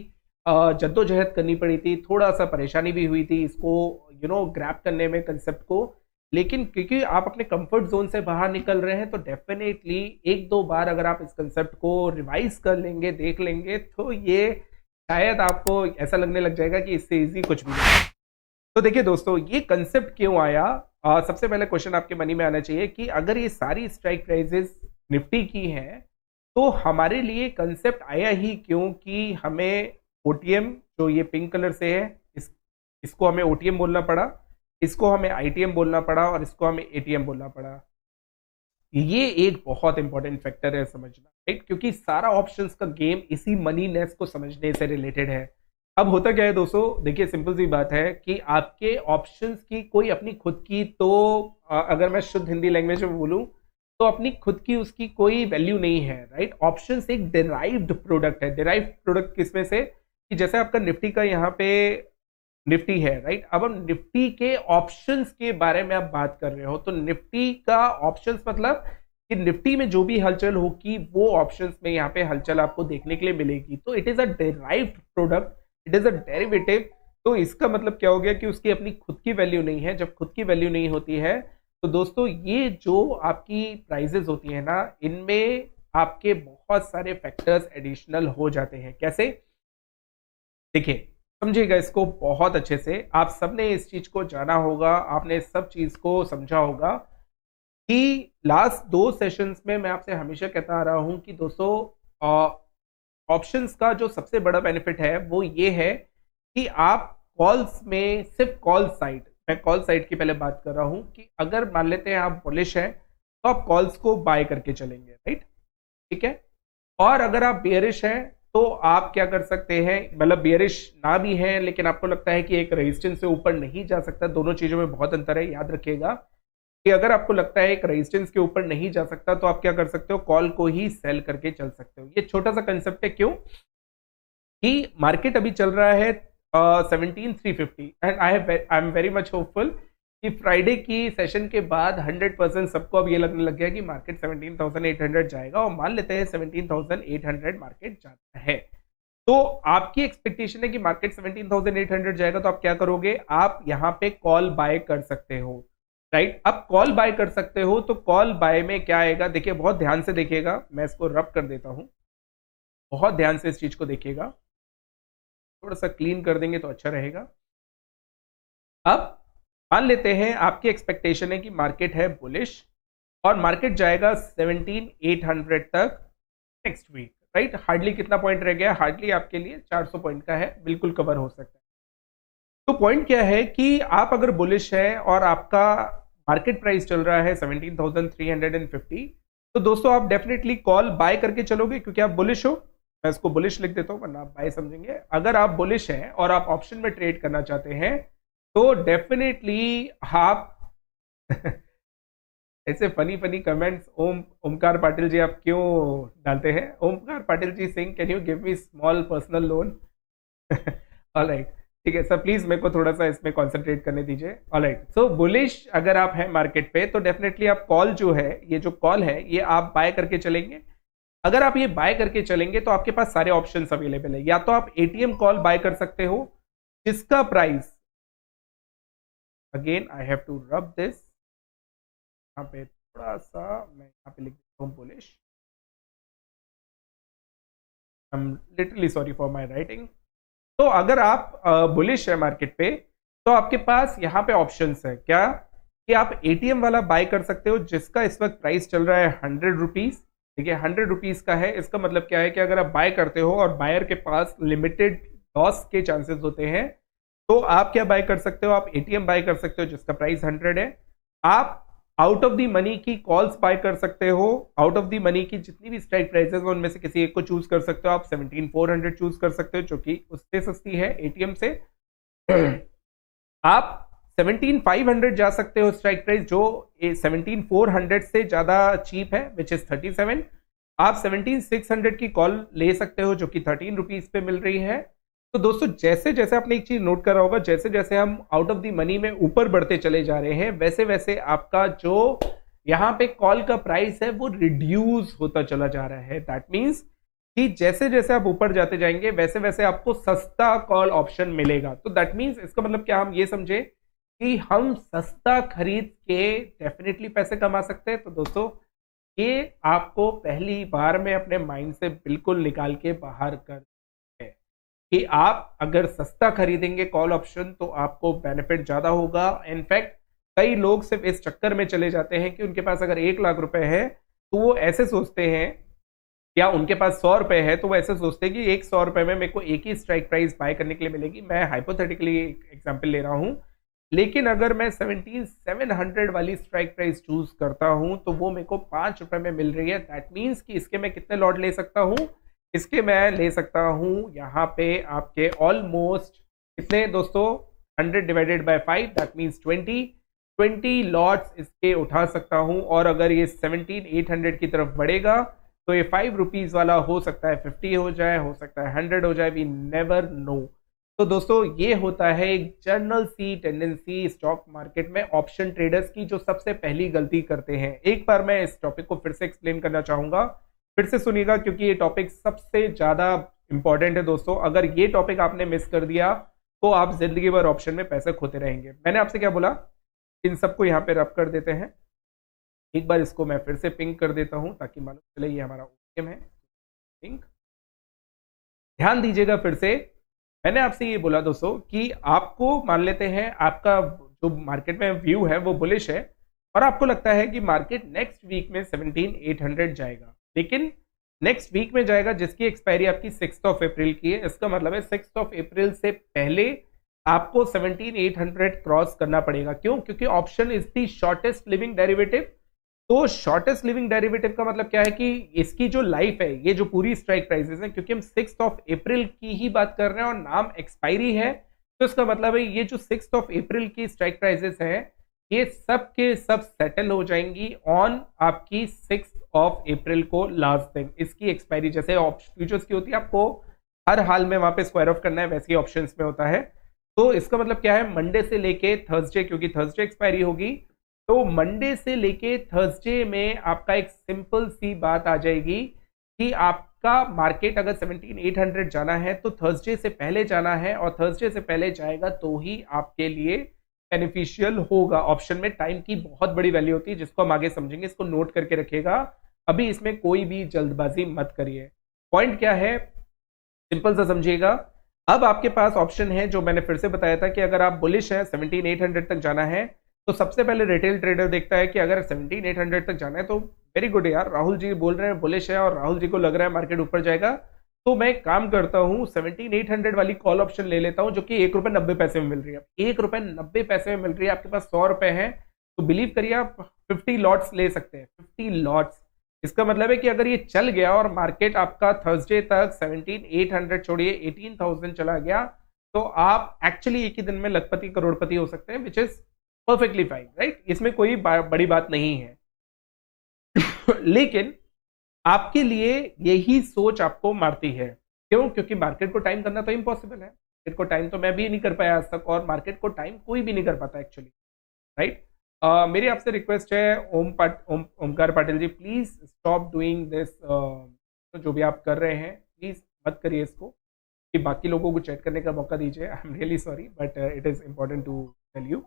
जद्दोजहद करनी पड़ी थी, थोड़ा सा परेशानी भी हुई थी इसको ग्रैब करने में, कंसेप्ट को। लेकिन क्योंकि आप अपने कंफर्ट जोन से बाहर निकल रहे हैं, तो डेफिनेटली एक दो बार अगर आप इस कंसेप्ट को रिवाइज कर लेंगे, देख लेंगे, तो ये शायद आपको ऐसा लगने लग जाएगा कि इससे इजी कुछ भी नहीं। तो देखिए दोस्तों, ये कंसेप्ट क्यों आया? सबसे पहले क्वेश्चन आपके मनी में आना चाहिए कि अगर ये सारी स्ट्राइक प्राइजेस निफ्टी की हैं, तो हमारे लिए कंसेप्ट आया ही क्यों कि हमें ओटीएम, जो ये पिंक कलर से है, इसको हमें ओटीएम बोलना पड़ा, इसको हमें आईटीएम बोलना पड़ा, और इसको हमें एटीएम बोलना पड़ा। ये एक बहुत इंपॉर्टेंट फैक्टर है समझना, राइट। क्योंकि सारा ऑप्शंस का गेम इसी मनीनेस को समझने से रिलेटेड है। अब होता क्या है दोस्तों, देखिए सिंपल सी बात है कि आपके ऑप्शंस की कोई अपनी खुद की, तो अगर मैं शुद्ध हिंदी लैंग्वेज में बोलूं तो अपनी खुद की उसकी कोई वैल्यू नहीं है, राइट। ऑप्शंस एक डिराइव्ड प्रोडक्ट है। डिराइव्ड प्रोडक्ट किसमें से, कि जैसे आपका निफ्टी का यहाँ पे निफ्टी है, राइट। अब हम निफ्टी के ऑप्शंस के बारे में आप बात कर रहे हो, तो निफ्टी का ऑप्शंस मतलब कि निफ्टी में जो भी हलचल होगी वो ऑप्शंस में यहाँ पे हलचल आपको देखने के लिए मिलेगी। तो it is a derived product, it is a derivative. तो इसका मतलब क्या हो गया कि उसकी अपनी खुद की वैल्यू नहीं है। जब खुद की वैल्यू नहीं होती है, तो दोस्तों ये जो आपकी प्राइजेस होती है ना, इनमें आपके बहुत सारे फैक्टर्स एडिशनल हो जाते हैं। कैसे? देखिए समझिएगा इसको बहुत अच्छे से। आप सबने इस चीज को जाना होगा, आपने सब चीज को समझा होगा कि लास्ट 2 सेशंस में मैं आपसे हमेशा कहता आ रहा हूं कि दोस्तों ऑप्शंस का जो सबसे बड़ा बेनिफिट है वो ये है कि आप कॉल्स में सिर्फ कॉल साइड, मैं कॉल साइड की पहले बात कर रहा हूं कि अगर मान लेते हैं आप बुलिश हैं तो आप कॉल्स को बाय करके चलेंगे, राइट, ठीक है। और अगर आप बेयरिश हैं तो आप क्या कर सकते हैं, मतलब बेयरिश ना भी हैं लेकिन आपको लगता है कि एक रेजिस्टेंस से ऊपर नहीं जा सकता। दोनों चीजों में बहुत अंतर है, याद रखिएगा कि अगर आपको लगता है एक रेजिस्टेंस के ऊपर नहीं जा सकता, तो आप क्या कर सकते हो, कॉल को ही सेल करके चल सकते हो। ये छोटा सा कंसेप्ट है। क्यों? कि मार्केट अभी चल रहा है 17,350 and I am very much hopeful कि फ्राइडे की सेशन के बाद 100% सबको अब ये लगने लग गया कि मार्केट 17,800 जाएगा, और मान लेते हैं 17,800 मार्केट जाता है। तो आपकी एक्सपेक्टेशन है कि मार्केट 17,800 जाएगा, तो आप क्या करोगे, आप यहाँ पे कॉल बाय कर सकते हो, राइट। अब कॉल बाय कर सकते हो, तो कॉल बाय में क्या आएगा, देखिए बहुत ध्यान से देखिएगा, मैं इसको रब कर देता हूँ, बहुत ध्यान से इस चीज को देखिएगा, थोड़ा सा क्लीन कर देंगे तो अच्छा रहेगा। अब मान लेते हैं आपकी एक्सपेक्टेशन है कि मार्केट है बुलिश और मार्केट जाएगा 17,800 तक नेक्स्ट वीक, राइट। हार्डली कितना पॉइंट रह गया, हार्डली आपके लिए 400 पॉइंट का है, बिल्कुल कवर हो सकता है। तो पॉइंट क्या है कि आप अगर बुलिश है और आपका मार्केट प्राइस चल रहा है 17,350, तो दोस्तों आप डेफिनेटली कॉल बाय करके चलोगे क्योंकि आप बुलिश हो। मैं इसको बुलिश लिख देता हूँ वरना आप बाय समझेंगे। अगर आप बुलिश हैं और आप ऑप्शन में ट्रेड करना चाहते हैं तो डेफिनेटली आप ऐसे funny funny comments Omkar Patil ji आप क्यों डालते हैं? Omkar Patil ji Singh, can you give me small personal loan? Alright, ठीक है सर, प्लीज मेरे को थोड़ा सा इसमें कंसंट्रेट करने दीजिए। ऑलराइट, सो बुलिश अगर आप हैं मार्केट पे तो डेफिनेटली आप कॉल जो है, ये जो कॉल है ये आप बाय करके चलेंगे। अगर आप ये बाय करके चलेंगे तो आपके पास सारे ऑप्शंस अवेलेबल है। या तो आप एटीएम कॉल बाय कर सकते हो जिसका price, again I have to rub this, यहाँ पे थोड़ा सा मैं यहाँ पे लिख देता हूँ bullish, I am literally sorry for my writing. तो अगर आप बुलिश है मार्केट पे तो आपके पास यहाँ पे ऑप्शंस है क्या, कि आप एटीएम वाला बाय कर सकते हो जिसका इस वक्त प्राइस चल रहा है 100 रुपीज, ठीक है, 100 रुपीज का है। इसका मतलब क्या है कि अगर आप बाय करते हो और बायर के पास लिमिटेड लॉस के चांसेस होते हैं तो आप क्या बाय कर सकते हो, आप एटीएम बाय कर सकते हो जिसका प्राइस 100 है। आप आउट ऑफ द मनी की कॉल्स बाय कर सकते हो, आउट ऑफ द मनी की जितनी भी स्ट्राइक प्राइसेस है उनमें से किसी एक को चूज कर सकते हो। आप 17,400 चूज कर सकते हो जो कि उससे सस्ती है एटीएम से। आप 17,500 जा सकते हो स्ट्राइक प्राइस, जो 17,400 से ज्यादा चीप है, विच इज 37। आप 17,600 की कॉल ले सकते हो जो कि 13 रुपीज पे मिल रही है। तो दोस्तों जैसे जैसे आपने एक चीज नोट करा होगा, जैसे जैसे हम आउट ऑफ द मनी में ऊपर बढ़ते चले जा रहे हैं वैसे वैसे आपका जो यहाँ पे कॉल का प्राइस है वो रिड्यूस होता चला जा रहा है। दैट मीन्स कि जैसे जैसे आप ऊपर जाते जाएंगे वैसे वैसे आपको सस्ता कॉल ऑप्शन मिलेगा। तो दैट मीन्स इसका मतलब क्या, हम ये समझे कि हम सस्ता खरीद के डेफिनेटली पैसे कमा सकते हैं। तो दोस्तों ये आपको पहली बार में अपने माइंड से बिल्कुल निकाल के बाहर कर है कि आप अगर सस्ता खरीदेंगे कॉल ऑप्शन तो आपको बेनिफिट ज्यादा होगा। इनफैक्ट कई लोग सिर्फ इस चक्कर में चले जाते हैं कि उनके पास अगर 1 लाख रुपए है तो वो ऐसे सोचते हैं, या उनके पास 100 रुपए है तो वो ऐसे सोचते हैं कि एक 100 रुपए में मेरे को एक ही स्ट्राइक प्राइस बाय करने के लिए मिलेगी। मैं हाइपोथेटिकली एग्जाम्पल ले रहा हूँ, लेकिन अगर मैं 17,700 वाली स्ट्राइक प्राइस चूज करता हूं तो वो मेरे को 5 रुपए में मिल रही है। दैट मीन्स कि इसके मैं कितने लॉट ले सकता हूं, इसके मैं ले सकता हूं यहाँ पे आपके ऑलमोस्ट कितने दोस्तों, 100 divided by 5 that means 20 lots इसके उठा सकता हूं। और अगर ये 17,800 की तरफ बढ़ेगा तो ये 5 रुपीज वाला हो सकता है 50 हो जाए, हो सकता है 100 हो जाए, वी नेवर नो। तो दोस्तों ये होता है एक जनरल सी टेंडेंसी स्टॉक मार्केट में ऑप्शन ट्रेडर्स की, जो सबसे पहली गलती करते हैं। एक बार मैं इस टॉपिक को फिर से एक्सप्लेन करना चाहूंगा, फिर से सुनिएगा क्योंकि ये टॉपिक सबसे ज्यादा इंपॉर्टेंट है दोस्तों। अगर ये टॉपिक आपने मिस कर दिया तो आप जिंदगी भर ऑप्शन में पैसे खोते रहेंगे। मैंने आपसे क्या बोला, इन सबको यहाँ पे रब कर देते हैं। एक बार इसको मैं फिर से पिंक कर देता हूँ ताकि मालूम चले ये हमारा ओटीएम है। पिंक, ध्यान दीजिएगा फिर से, मैंने आपसे ये बोला दोस्तों कि आपको मान लेते हैं आपका जो मार्केट में व्यू है वो बुलिश है और आपको लगता है कि मार्केट नेक्स्ट वीक में 17,800 जाएगा, लेकिन नेक्स्ट वीक में जाएगा जिसकी एक्सपायरी आपकी 6 अप्रैल की है। इसका मतलब है 6 अप्रैल से पहले आपको 17,800 क्रॉस करना पड़ेगा। क्यों? क्योंकि option is the shortest living derivative. तो शॉर्टेस्ट लिविंग डेरिवेटिव का मतलब क्या है कि इसकी जो लाइफ है, ये जो पूरी स्ट्राइक प्राइसेस है, क्योंकि हम 6 अप्रैल की ही बात कर रहे हैं और नाम एक्सपायरी है, तो इसका मतलब है ये जो 6 अप्रैल की स्ट्राइक प्राइसेस है ये सब के सब सेटल हो जाएंगी ऑन आपकी 6 अप्रैल को लास्ट दिन। इसकी एक्सपायरी जैसे फ्यूचर्स की होती है, आपको हर हाल में वहां पे स्क्वायर ऑफ करना है, वैसे ही ऑप्शंस में होता है। तो इसका मतलब क्या है, मंडे से लेके थर्सडे, क्योंकि थर्सडे एक्सपायरी होगी, तो मंडे से लेके थर्सडे में आपका एक सिंपल सी बात आ जाएगी कि आप आपका मार्केट अगर 17800 जाना है तो थर्सडे से पहले जाना है, और थर्सडे से पहले जाएगा तो ही आपके लिए बेनिफिशियल होगा। ऑप्शन में टाइम की बहुत बड़ी वैल्यू होती है, जिसको हम आगे समझेंगे, इसको नोट करके रखिएगा। अभी इसमें कोई भी जल्दबाजी मत करिए। पॉइंट क्या है, सिंपल सा समझिएगा। अब आपके पास ऑप्शन है, जो मैंने फिर से बताया था कि अगर आप बुलिश है 17800 तक जाना है, तो सबसे पहले रिटेल ट्रेडर देखता है कि अगर 17800 तक जाना है तो वेरी गुड यार, राहुल जी बोल रहे हैं बुलिश है और राहुल जी को लग रहा है मार्केट ऊपर जाएगा, तो मैं एक काम करता हूँ 17800 वाली कॉल ऑप्शन ले लेता हूँ, जो कि ₹1.90 में मिल रही है। ₹1.90 में मिल रही है, आपके पास 100 रुपए है, तो बिलीव करिए आप 50 लॉट्स ले सकते हैं, 50 लॉट्स। इसका मतलब है कि अगर ये चल गया और मार्केट आपका थर्सडे तक 17800 छोड़िए 18000 चला गया, तो आप एक्चुअली एक ही दिन में लखपति करोड़पति हो सकते हैं, which is perfectly fine, right. इसमें कोई बड़ी बात नहीं है। लेकिन आपके लिए यही सोच आपको मारती है, क्यों? क्योंकि मार्केट को टाइम करना तो इम्पॉसिबल है। मार्केट को टाइम तो मैं भी नहीं कर पाया आज तक, और मार्केट को टाइम कोई भी नहीं कर पाता एक्चुअली, राइट। मेरी आपसे रिक्वेस्ट है ओमकार पाटिल जी, प्लीज स्टॉप डूइंग दिस। जो भी आप कर रहे हैं प्लीज मत करिए इसको, कि बाकी लोगों को चैट करने का मौका दीजिए। I am really sorry, but it is important to tell you.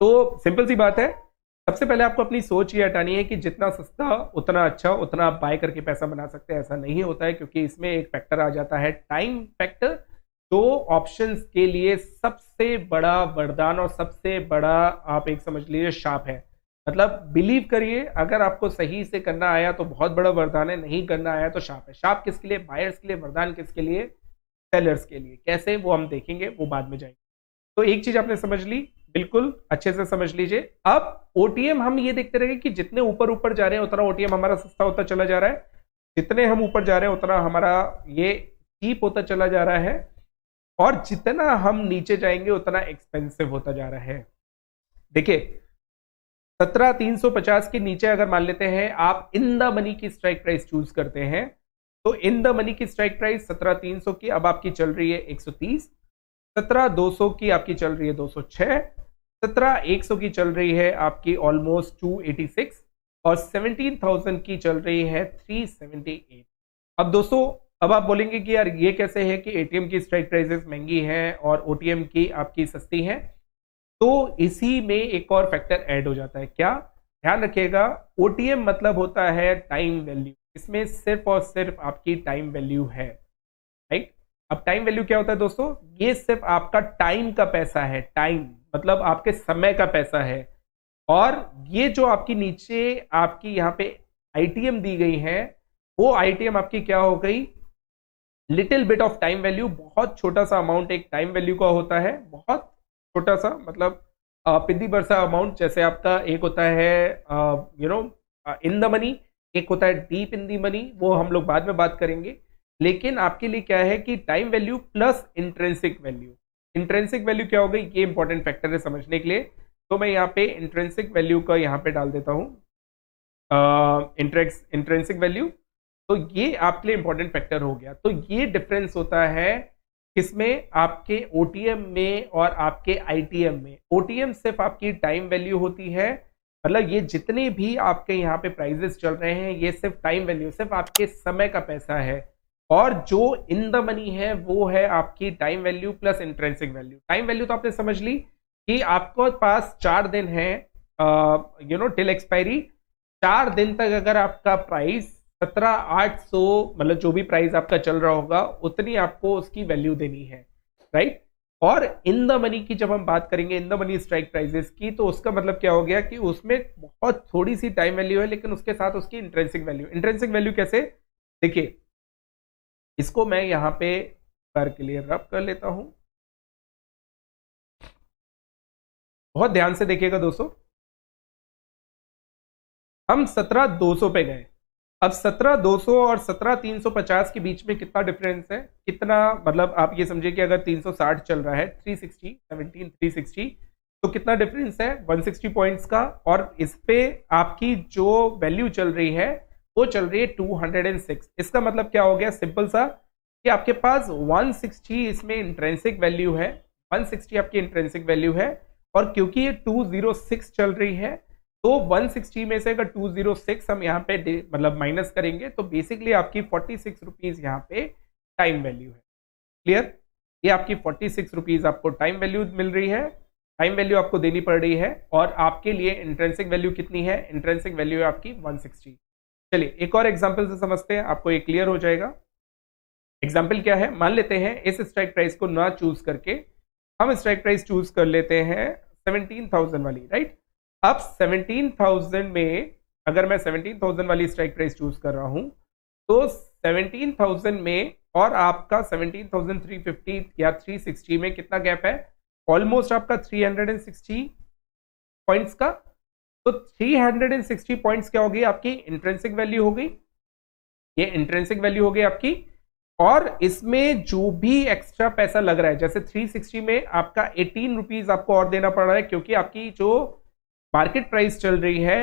तो सिंपल सी बात है, सबसे पहले आपको अपनी सोच ये हटानी है कि जितना सस्ता उतना अच्छा, उतना आप बाय करके पैसा बना सकते हैं। ऐसा नहीं होता है, क्योंकि इसमें एक फैक्टर आ जाता है, टाइम फैक्टर, जो ऑप्शंस के लिए सबसे बड़ा वरदान और सबसे बड़ा आप एक समझ लीजिए शाप है। मतलब बिलीव करिए, अगर आपको सही से करना आया तो बहुत बड़ा वरदान है, नहीं करना आया तो शाप है। शाप किसके लिए? बायर्स के लिए। वरदान किसके लिए? सेलर्स के लिए। कैसे, वो हम देखेंगे, वो बाद में जाएंगे। तो एक चीज आपने समझ ली, बिल्कुल अच्छे से समझ लीजिए। अब ओटीएम हम ये देखते रहे कि जितने ऊपर ऊपर जा रहे हैं उतना ओटीएम हमारा सस्ता होता चला जा रहा है, जितने हम ऊपर जा रहे हैं उतना हमारा ये चीप होता चला जा रहा है, और जितना हम नीचे जाएंगे उतना एक्सपेंसिव होता जा रहा है। देखिए 17,350 के नीचे अगर मान लेते हैं आप इन द मनी की स्ट्राइक प्राइस चूज करते हैं, तो इन द मनी की स्ट्राइक प्राइस 17,300 की अब आपकी चल रही है 130, 17,200 की आपकी चल रही है 206, 17,100 की चल रही है आपकी ऑलमोस्ट 286, और 17,000 की चल रही है 378। अब दोस्तों, अब आप बोलेंगे कि यार ये कैसे है कि एटीएम की स्ट्राइक प्राइसेस महंगी हैं और ओटीएम की आपकी सस्ती हैं? तो इसी में एक और फैक्टर ऐड हो जाता है। क्या? ध्यान रखिएगा, ओटीएम मतलब होता है टाइम वैल्यू। इसमें सिर्फ और सिर्फ आपकी टाइम वैल्यू है, राइट। अब टाइम वैल्यू क्या होता है दोस्तों? ये सिर्फ आपका टाइम का पैसा है। टाइम मतलब आपके समय का पैसा है। और ये जो आपकी नीचे आपकी यहाँ पे आईटीएम दी गई है, वो आईटीएम आपकी क्या हो गई? Little bit of time value. बहुत छोटा सा अमाउंट एक टाइम वैल्यू का होता है, बहुत छोटा सा, मतलब पिद्दी बरसा अमाउंट। जैसे आपका एक होता है इन द मनी, एक होता है डीप इन द मनी, वो हम लोग बाद में बात करेंगे। लेकिन आपके लिए क्या है कि time value plus intrinsic value. Intrinsic value क्या हो गई? ये इंपॉर्टेंट फैक्टर है समझने के लिए। तो मैं यहाँ पे इंट्रिंसिक वैल्यू का यहाँ पे डाल देता हूँ इंट्रिंसिक वैल्यू। तो ये आपके लिए इंपॉर्टेंट फैक्टर हो गया। तो ये डिफरेंस होता है किसमें? आपके ओटीएम में और आपके आईटीएम में। ओटीएम सिर्फ आपकी टाइम वैल्यू होती है, मतलब ये जितने भी आपके यहाँ पे प्राइजेस चल रहे हैं ये सिर्फ टाइम वैल्यू, सिर्फ आपके समय का पैसा है। और जो इन द मनी है वो है आपकी time value plus intrinsic value. Time value तो आपने समझ ली कि आपको पास 4 दिन है टिल एक्सपायरी। 4 दिन तक अगर आपका प्राइस 17,800, मतलब जो भी प्राइस आपका चल रहा होगा उतनी आपको उसकी वैल्यू देनी है, राइट। और इन द मनी की जब हम बात करेंगे, इन द मनी स्ट्राइक प्राइसेस की, तो उसका मतलब क्या हो गया कि उसमें बहुत थोड़ी सी टाइम वैल्यू है, लेकिन उसके साथ उसकी इंट्रिंसिक वैल्यू। इंट्रिंसिक वैल्यू कैसे? देखिए, इसको मैं यहाँ पे बार के लिए रब कर लेता हूं। बहुत ध्यान से देखिएगा दोस्तों, हम 17,200 पे गए। अब 17,200 और 17,350 के बीच में कितना डिफरेंस है? कितना, मतलब आप ये समझिए कि अगर 360 चल रहा है, 360, 17,360, तो कितना डिफरेंस है? 160 पॉइंट्स का। और इस पे आपकी जो वैल्यू चल रही है वो चल रही है 206। इसका मतलब क्या हो गया? सिंपल सा कि आपके पास 160 इसमें इंट्रिंसिक वैल्यू है, 160 आपकी इंट्रिंसिक वैल्यू है, और क्योंकि ये 206 चल रही है तो 160 में से अगर 206 हम यहाँ पे मतलब माइनस करेंगे तो बेसिकली आपकी 46 रुपीज़ यहाँ पे टाइम वैल्यू है। क्लियर? ये आपकी 46 रुपीज़ आपको टाइम वैल्यू मिल रही है, टाइम वैल्यू आपको देनी पड़ रही है, और आपके लिए इंट्रेंसिक वैल्यू कितनी है? इंट्रेंसिक वैल्यू है आपकी 160। चलिए एक और एग्जाम्पल से समझते हैं, आपको ये क्लियर हो जाएगा। एग्जाम्पल क्या है? मान लेते हैं इस स्ट्राइक प्राइस को ना चूज करके हम स्ट्राइक प्राइस चूज कर लेते हैं 17,000 वाली, राइट? अब 17,000 में अगर मैं 17,000 वाली स्ट्राइक प्राइस चूज कर रहा हूं तो 17,000 में और आपका 17,350 या 360 में कितना गैप है? ऑलमोस्ट आपका 360 पॉइंट्स का। तो 360 पॉइंट्स क्या हो गई? आपकी इंट्रेंसिक वैल्यू हो गई, ये इंट्रेंसिक वैल्यू हो गई आपकी। और इसमें जो भी एक्स्ट्रा पैसा लग रहा है, जैसे 360 में आपका 18 रुपीज आपको और देना पड़ रहा है, क्योंकि आपकी जो मार्केट प्राइस चल रही है